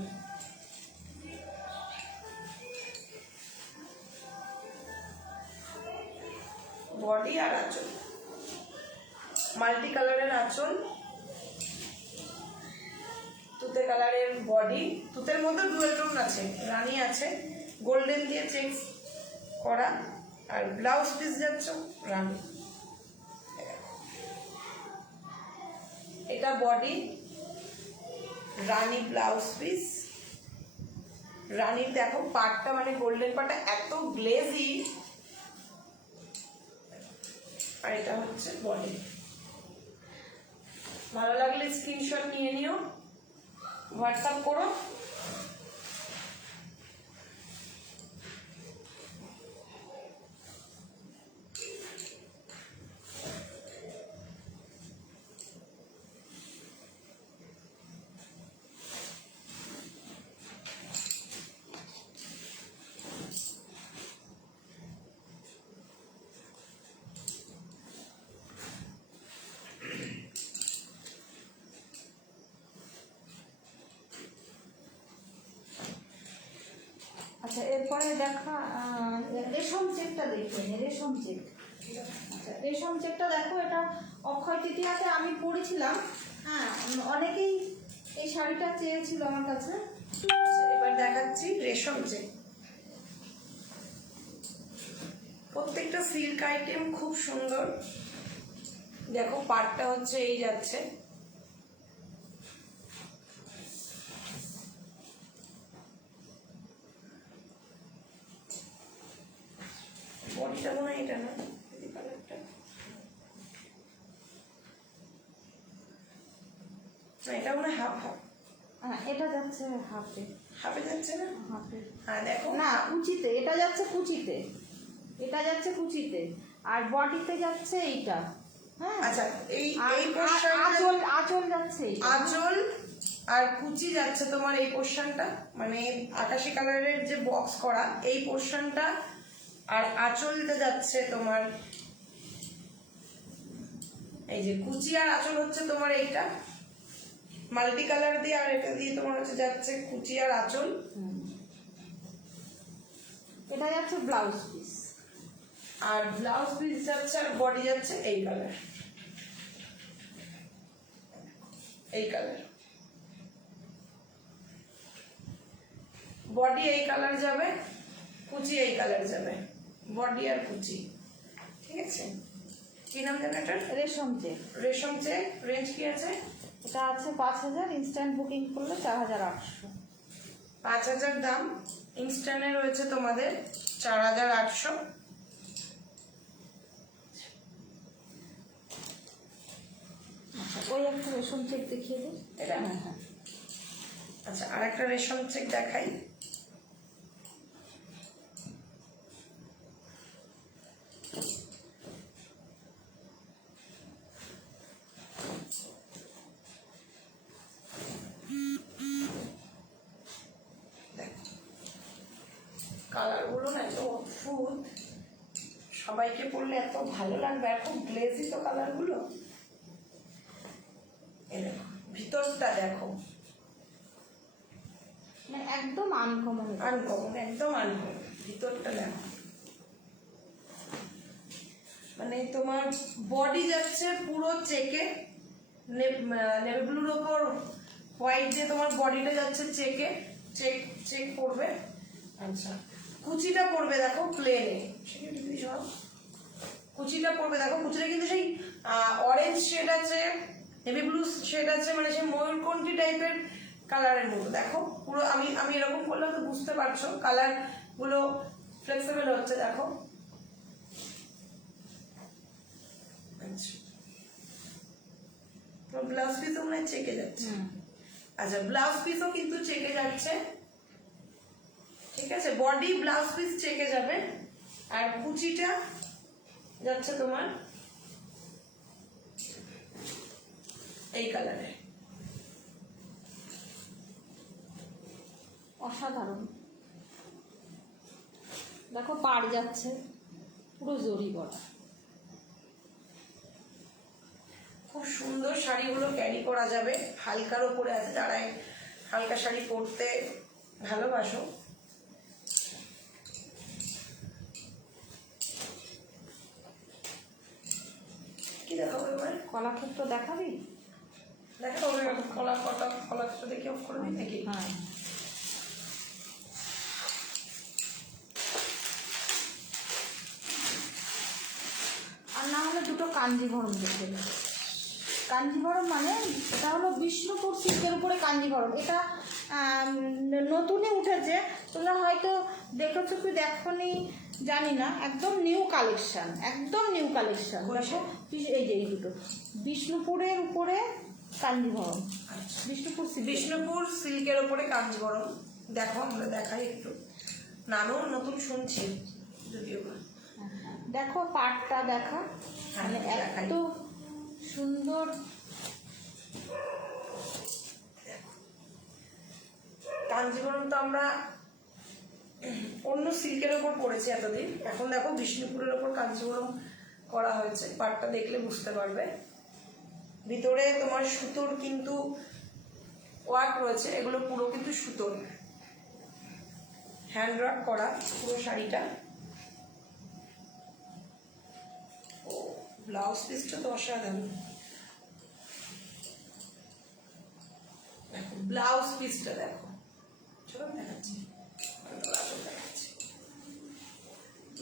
বডি আর আঁচল, মাল্টি কালারের আঁচল, তুতে কালারের বডি, তুতের মধ্যে ডুয়েল টোন আছে, রানী আছে, গোল্ডেন দিয়ে চেক্স করা। আর ব্লাউজ পিস যাচ্ছে রানী। এটা বডি, রানী ব্লাউজ পিস। রানীর দেখো পাটটা, মানে গোল্ডেন পাটটা এত গ্লেজি। আর এটা হচ্ছে বডি। ভালো লাগলে স্ক্রিনশট নিয়ে নিও, হোয়াটসঅ্যাপ করো। আচ্ছা, এরপরে দেখা রেশম চেকটা দেখিয়ে নে, রেশম চেক। আচ্ছা, রেশম চেকটা দেখো, এটা অক্ষয় তৃতীয়াতে আমি পরেছিলাম। হ্যাঁ, অনেকেই এই শাড়িটা চেয়েছিল আমার কাছে। এবার দেখাচ্ছি রেশম চেক। প্রত্যেকটা সিল্ক আইটেম খুব সুন্দর। দেখো পাটটা হচ্ছে এই যাচ্ছে, বডিটা মনে হয় এটা না, এই কালারটা না, এটা মনে হয় হাফ হাফ, হ্যাঁ এটা যাচ্ছে হাফে। হাফে যাচ্ছে না? হাফে হ্যাঁ দেখো না কুচিতে, এটা যাচ্ছে কুচিতে, এটা যাচ্ছে কুচিতে, আর বডিতে যাচ্ছে এইটা। হ্যাঁ আচ্ছা এই আর এই পোরশনটা আঁচল আঁচল যাচ্ছে এইটা। আঁচল আর কুচি যাচ্ছে তোমার এই পোরশনটা, মানে আকাশি কালারের যে বক্স করা এই পোরশনটা, আর আঁচলটা যাচ্ছে তোমার এই যে কুচি আর আঁচল হচ্ছে তোমার এইটা মাল্টি কালার দিয়ে, আর এটা দিয়ে তোমার হচ্ছে যাচ্ছে কুচি আর আঁচল। এটা যাচ্ছে ব্লাউজ পিস, আর ব্লাউজ পিস যাচ্ছে আর বডি যাচ্ছে এই কালার, এই কালার বডি এই কালার যাবে, কুচি এই কালার যাবে, বডি আর কুচি। ঠিক আছে, কি নাম জানো এটার? রেশম চেক। রেশম চেক। রেঞ্জ কি আছে? এটা আছে 5000, ইনস্ট্যান্ট বুকিং করলে 4800। 5000 দাম, ইনস্ট্যান্টে রয়েছে তোমাদের 4800। আচ্ছা ওই একটা রেশম চেক দেখিয়ে দিই। এটা? হ্যাঁ হ্যাঁ আচ্ছা আর একটা রেশম চেক দেখাই। কালার গুলো না এত অদ্ভুত, সবাইকে পরলে এত ভালো লাগবে, আর খুব গ্লেজি তো কালার গুলো। এই দেখো ভিতরটা দেখো, মানে একদম আনকমন। আনকমন, একদম আনকমন। ভিতরটা দেখো, মানে তোমার বডি যাচ্ছে পুরো চেকে, নেভি ব্লুর ওপর হোয়াইট দিয়ে তোমার বডিটা যাচ্ছে চেকে, চেক চেক পড়বে। আচ্ছা কুচিটা পড়বে দেখো প্লেনে, কুচিটা পড়বে দেখো, কুচিটা কিন্তু সেই অরেঞ্জ শেড আছে, নেভি ব্লু শেড আছে, মানে সেই ময়ূরকণ্ঠী টাইপের কালারের মতো। দেখো পুরো আমি আমি এরকম করলে তো বুঝতে পারছো কালার গুলো ফ্লেক্সিবল হচ্ছে দেখো। ব্লাউজ পিসও মনে হয় চেকে যাচ্ছে। আচ্ছা ব্লাউজ পিসও কিন্তু চেকে যাচ্ছে, ঠিক আছে, বডি ব্লাউজ পিস চেকে যাবে, আর কুচিটা যাচ্ছে তোমার এই কালারে। অসাধারণ। দেখো পাড় যাচ্ছে পুরো জরি করা। খুব সুন্দর শাড়িগুলো ক্যারি করা যাবে, হালকার ওপরে আছে, যারা এই হালকা শাড়ি পরতে ভালোবাসো। কি দেখাবো এবার? কলাক্ষেত্র দেখাবি? দেখো কলাটা দেখে অফ করে দিই নাকি? হ্যাঁ আর না হলে দুটো কাঞ্জিভরম দেখে নেবে। কাঞ্জিভরম মানে এটা হলো বিষ্ণুপুর সিল্কের উপরে কাঞ্জিভরম। এটা নতুনই উঠেছে, তোমরা হয়তো দেখেছো কি দেখোনি জানি না, একদম নিউ কালেকশন, একদম নিউ কালেকশন। দেখো এই যে এই দুটো বিষ্ণুপুরের উপরে কাঞ্জিভরম, বিষ্ণুপুর সিল্ক। বিষ্ণুপুর সিল্কের উপরে কাঞ্জিভরম। দেখো আমরা দেখাই একটু, নামও নতুন শুনছি যদিও বা। দেখো পাটটা দেখা, মানে এত সুন্দর। কাঞ্জিভরম তো আমরা অন্য সিল্কের ওপর করেছি এতদিন, এখন দেখো বিষ্ণুপুরের ওপর কাঞ্জিভরম করা হয়েছে। পাটটা দেখলে বুঝতে পারবে, ভিতরে তোমার সুতোর কিন্তু ওয়ার্ক রয়েছে, এগুলো পুরো কিন্তু সুতোর হ্যান্ড ওয়ার্ক করা পুরো শাড়িটা। ও ব্লাউজ পিসটা তো অসাধারণ, দেখো ব্লাউজ পিসটা দেখো, চলো দেখাচ্ছি, দেখাচ্ছি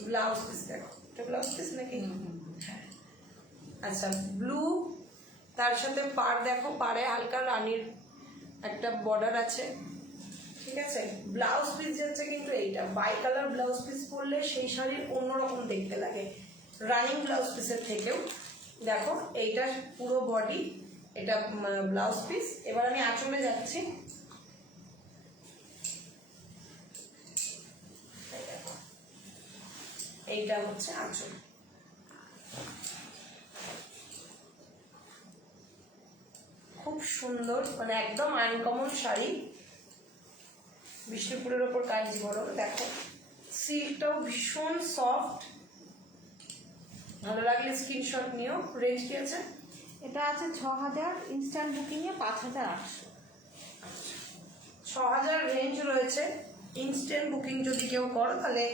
ব্লাউজ পিস দেখো, এটা ব্লাউজ পিস নাকি? হ্যাঁ। আচ্ছা ব্লু, তার সাথে পাড় দেখো, পাড়ে হালকা রানীর একটা বর্ডার আছে, ঠিক আছে, ব্লাউজ পিস যাচ্ছে কিন্তু এইটা বাই কালার ব্লাউজ পিস পরলে সেই শাড়ির অন্যরকম দেখতে লাগে রানিং ব্লাউজ পিসের থেকেও। দেখো এইটা পুরো বডি, এটা ব্লাউজ পিস। এবার আমি আঁচলে যাচ্ছি। এইটা হচ্ছে আঁচল। খুব সুন্দর, মানে একদম আনকমন শাড়ি, বিষ্ণুপুরের ওপর কাঞ্জিভরম। দেখো সিল্কটাও ভীষণ সফট, ভালো লাগলে স্ক্রিনশট নিও। রেঞ্জ কি আছে? এটা আছে 6000, ইনস্ট্যান্ট বুকিংয়ে 5800। 6000 রেঞ্জ রয়েছে। ইনস্ট্যান্ট বুকিং যদি কেউ করো তাহলে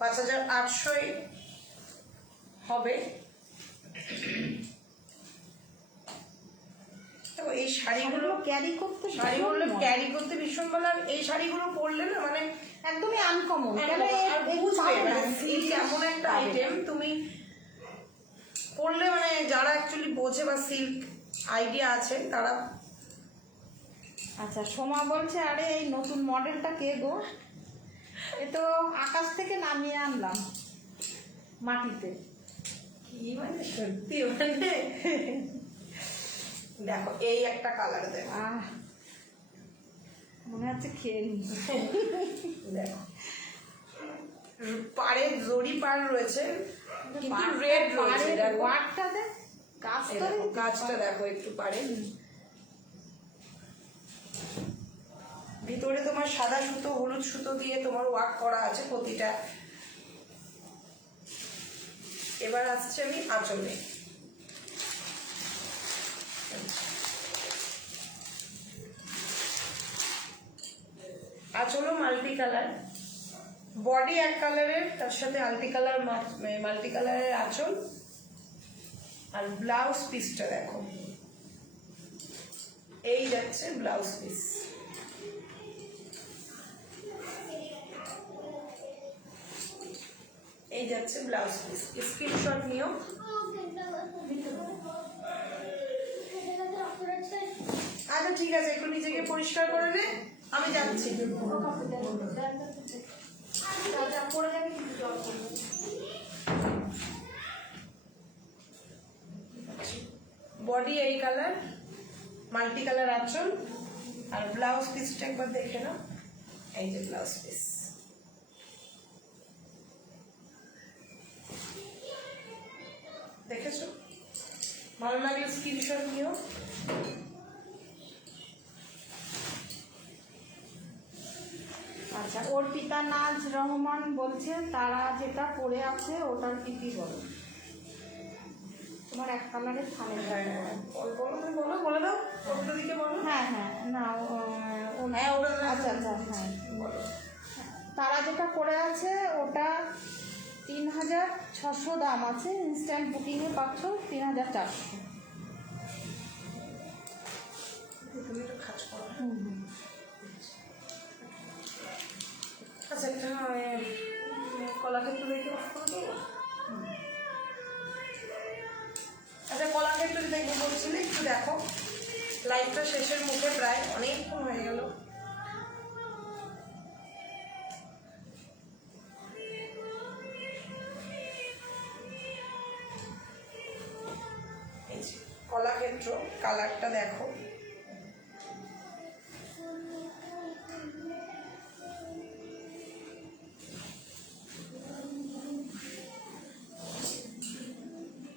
5800 হবে। দেখো এই শাড়িগুলো ক্যারি করতে শাড়িগুলো ক্যারি করতে ভীষণ ভালো। আর এই শাড়িগুলো পরলে না মানে একদমই আনকমন। আর বুঝবে মানে সিল্ক এমন একটা আইটেম, তুমি পরলে মানে যারা অ্যাকচুয়ালি বোঝে বা সিল্ক আইডিয়া আছে তারা। আচ্ছা, সোমা বলছে আরে এই নতুন মডেলটা কে গো? এ তো আকাশ থেকে নামিয়ে আনলাম মাটিতে। কি মানে সত্যি মানে দেখো এই একটা কালার দেখো, মনে হচ্ছে খেয়ে নি। দেখো পাড়ে জরি পাড় রয়েছে কিন্তু রেড রয়েছে। দেখো ওয়ার্কটা দেখ, কাজটা দেখ, কাজটা দেখো একটু পাড়ে। ভিতরে তোমার সাদা সুতো হলুদ সুতো দিয়ে তোমার ওয়ার্ক করা আছে প্রতিটা। এবার আসছে আমি আঁচলে। আঁচলও মাল্টি কালার, বডি এক কালারের, তার সাথে মাল্টি কালারের আঁচল। আর ব্লাউজ পিসটা দেখো, এই যাচ্ছে ব্লাউজ পিস। এই যাচ্ছে ব্লাউজ পিস। স্ক্রিনশট নিও। আচ্ছা ঠিক আছে, একটু নিজেকে পরিষ্কার করে নে, আমি যাচ্ছি। বডি এই কালার, মাল্টি কালার আঁচল। আর ব্লাউজ পিসটা একবার দেখে নাও, এই যে ব্লাউজ পিস। দেখেছো? ভালো লাগলে স্ক্রিনশট নিও। আচ্ছা, অর্পিতা নাজ রহমান বলছে তারা যেটা পরে আছে ওটার কি বলো? তোমার এক কালারের থানে। বলে দাও, ওটা দিকে বলো। হ্যাঁ হ্যাঁ, না হ্যাঁ ওটা আচ্ছা আচ্ছা, হ্যাঁ বলো। তারা যেটা পরে আছে ওটা 3600 দাম আছে, ইনস্ট্যান্ট বুকিংয়ে পাচ্ছ 3400। তুমি একটু খাচ করো। আচ্ছা একটা কলাক্ষেত্র দেখে অফ করে দেবো। আচ্ছা কলাক্ষেত্র দেখবো বলছিলে, একটু দেখো। লাইভটা শেষের মুখে, প্রায় অনেকক্ষণ হয়ে গেল। কলাক্ষেত্র কালারটা দেখো,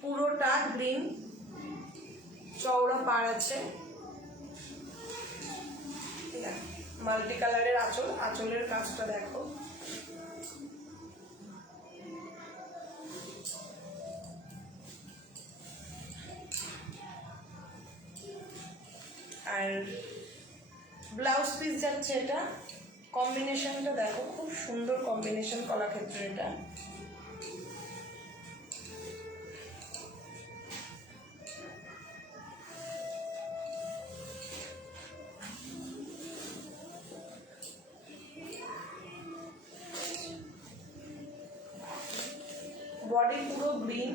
পুরোটা গ্রিন, চওড়া পাড় আছে, মাল্টি কালারের আঁচল। আঁচলের কাজটা দেখো, আর ব্লাউজ পিস যাচ্ছে এটা। কম্বিনেশনটা দেখো, খুব সুন্দর কম্বিনেশন কলাক্ষেত্র। এটা বডি পুরো গ্রিন,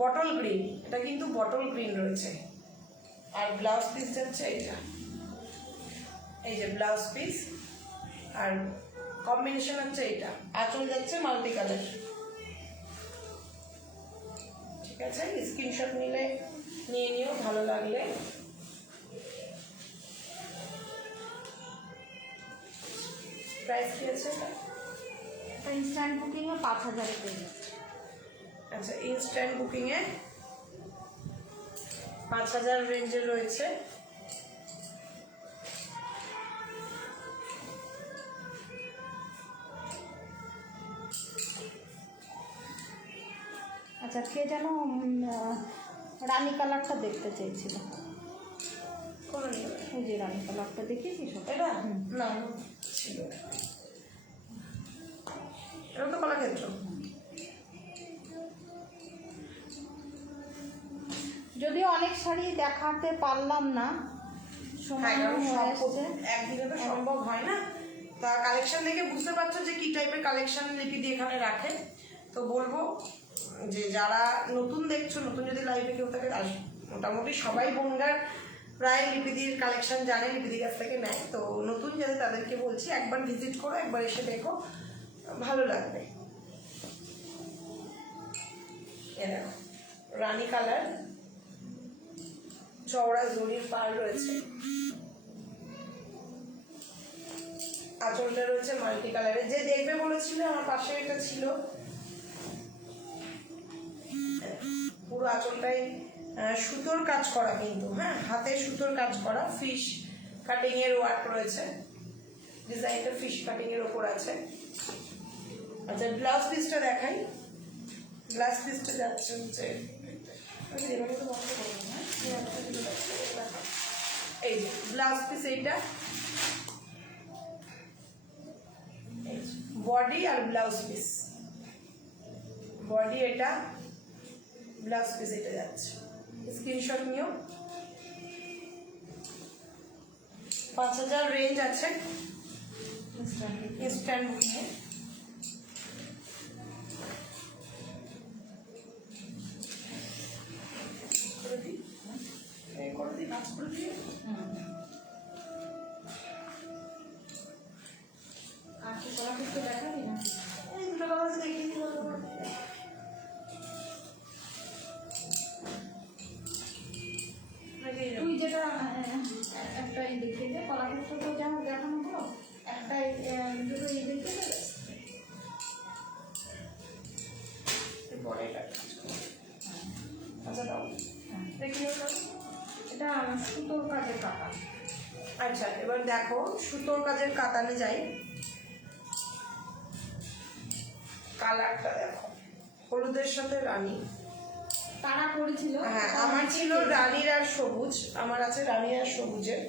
বটল গ্রিন, এটা কিন্তু বটল গ্রিন রয়েছে। আর ব্লাউজ পিস যাচ্ছে এইটা, এই যে ব্লাউজ পিস, আর কম্বিনেশন হচ্ছে এটা, আঁচল যাচ্ছে মাল্টি কালার। ঠিক আছে, স্ক্রিনশট নিলে নিয়ে নিও ভালো লাগলে। প্রাইস কি আছে এটা? ইনস্ট্যান্ট বুকিংয়ে 5,000 পেয়ে যাচ্ছে। আচ্ছা, ইনস্ট্যান্ট বুকিংয়ে 5,000 রেঞ্জে রয়েছে। আচ্ছা, কে যেন রানী কালারটা দেখতে চেয়েছিল। কোন নিয়ে? ওই যে রানী কালারটা দেখিয়েছিস ওটা? এটা না ছিল, এটা তো কলাক্ষেত্র। যদিও অনেক শাড়ি দেখাতে পারলাম না, সময় হ্যাঁ, কারণ হয়ে সব এসছে। একদিনে তো সম্ভব হয় না। তা কালেকশন দেখে বুঝতে পারছো যে কি টাইপের কালেকশন লিপিদি এখানে রাখে। তো বলবো যে যারা নতুন দেখছো, নতুন যদি লাইভে কেউ থাকে, মোটামুটি সবাই বনগার প্রায় লিপিদির কালেকশন জানে, লিপিদির কাছ থেকে নেয়। তো নতুন যাদের তাদেরকে বলছি একবার ভিজিট করো, একবার এসে দেখো, ভালো লাগবে। এরকম রানী কালার, চওড়া জরির পাড় রয়েছে, আঁচলটা রয়েছে মাল্টি কালারের। যে দেখবে বলেছিল আমার পাশে এটা ছিল, পুরো আঁচলটাই সুতোর কাজ করা, কিন্তু হ্যাঁ হাতে সুতোর কাজ করা, ফিশ কাটিং এর ওয়ার্ক রয়েছে, ডিজাইনটা ফিশ কাটিং এর ওপর আছে। আচ্ছা, ব্লাউজ পিসটা দেখাই। ব্লাউজ পিসটা যাচ্ছে হচ্ছে এই যে ব্লাউজ পিস, এইটা বডি আর ব্লাউজ পিস, বডি এটা, ব্লাউজ পিস এটা যাচ্ছে। স্ক্রিনশট নিও। 5,000 রেঞ্জ আছে ইনস্ট্যান্ট বুকিংয়ে। করে দিই কাজ করে দিয়ে। আর কি কলাক্ষেত্র দেখাবি না? এই দুটো কাগজ দেখিয়ে দিই ভালো করে। তুই যেটা একটাই দেখিয়ে দে, কলাক্ষেত্র তো যেমন দেখানো হলো, একটাই দুটো দেখিয়ে দেবে। পরে এটা আচ্ছা দাও দেখি। এটা সুতোর কাজের কাটা। আচ্ছা, এবার দেখো সুতোর কাজের কাতানে যাই। কালারটা দেখো, হলুদের সাথে রানী। তারা করেছিল। হ্যাঁ, আমার ছিল রানীর আর সবুজ, আমার আছে রানী আর সবুজের।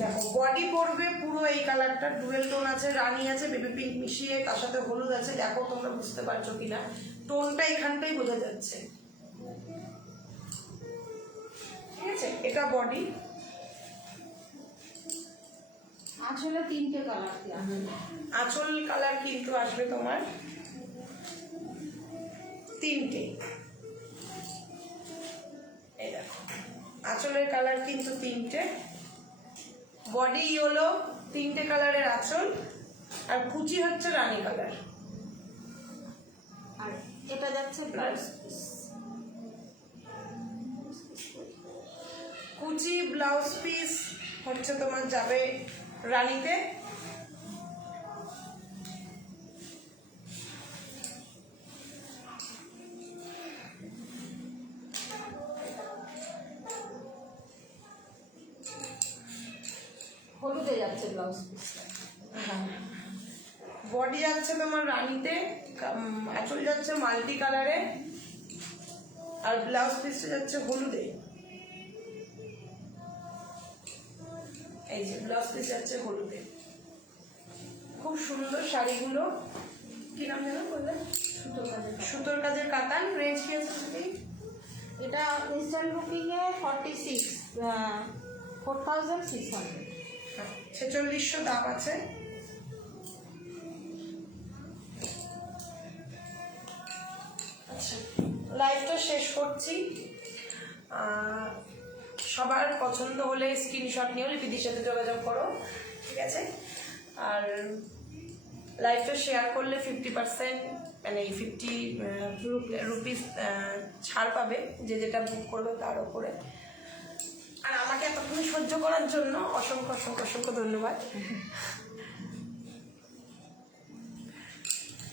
দেখো বডি পড়বে পুরো এই কালারটা, ডুয়েল টোন আছে, রানী আছে, বেবি পিঙ্ক মিশিয়ে, তার সাথে হলুদ আছে। দেখো তোমরা বুঝতে পারছো কিনা, টোনটা এখানটাই বোঝা যাচ্ছে। ঠিক আছে, এটা বডি। আসলে 3টে কালার দেওয়া হয়। আঁচল কালার কিন্তু আসবে তোমার 3টে। এই দেখো আঁচলের কালার কিন্তু 3টে, বডি ইয়েলো, 3টে কালারের আঁচল, আর কুচি হচ্ছে রানী কালার। আর এটা যাচ্ছে ব্লাউজ পিস। কুচি ব্লাউজ পিস হচ্ছে তোমার যাবে রানীতে। হলুদে যাচ্ছে ব্লাউজ পিস। হ্যাঁ, বডি যাচ্ছে তোমার রানীতে, আঁচল যাচ্ছে মাল্টি কালারে, আর ব্লাউজ পিসটা যাচ্ছে হলুদে। এই যে ব্লাউজ পিস যাচ্ছে হলুদে। খুব সুন্দর শাড়িগুলো। কি নাম যেন বললে? সুতোর কাজের কাটা। সুতোর কাজের কাতান। রেঞ্জ কি আছে সেটি? এটা ইনস্ট্যান্ট বুকিংয়ে 4,600। 4600 দাম আছে। আচ্ছা, লাইভটা শেষ করছি। সবার পছন্দ হলে স্ক্রিনশট নিয়েও লিপিদির সাথে যোগাযোগ করো, ঠিক আছে? আর লাইভটা শেয়ার করলে 50% মানে 50 রুপিস ছাড় পাবে, যে যেটা বুক করবে তার উপরে। আর আমাকে এতক্ষণ সহ্য করার জন্য অসংখ্য অসংখ্য অসংখ্য ধন্যবাদ।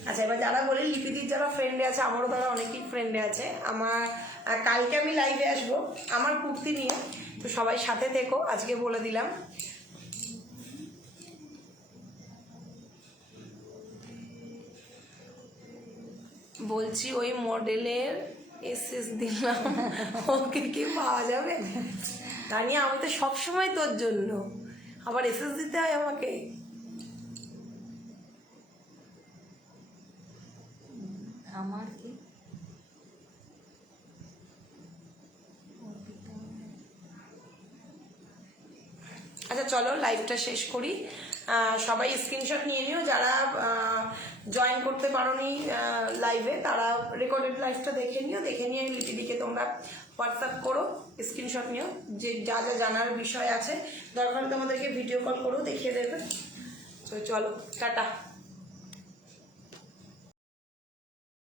আচ্ছা, এবার যারা বলে লিপিদির যারা ফ্রেন্ডে আছে, আমারও তারা অনেকেই ফ্রেন্ডে আছে। আমার কালকে আমি লাইভে আসবো আমার কুর্তি নিয়ে, তো সবাই সাথে থেকো, আজকে বলে দিলাম। বলছি ওই মডেলের এসএস দিলাম, ওকে কি পাওয়া যাবে? তানিয়া, আমি তো সবসময় তোর জন্য, আবার এসএস দিতে হয় আমাকে? আমার কি আচ্ছা চলো লাইভটা শেষ করি। সবাই স্ক্রিনশট নিয়ে নিও, যারা জয়েন করতে পারোনি লাইভে তারা রেকর্ডেড লাইভটা দেখে নিও, দেখে নিয়ে লিপিদিকে তোমরা হোয়াটসঅ্যাপ করো, স্ক্রিনশট নিও, যে যা যা জানার বিষয় আছে, দরকার তোমাদেরকে ভিডিও কল করেও দেখিয়ে দেবে। তো চলো, টাটা।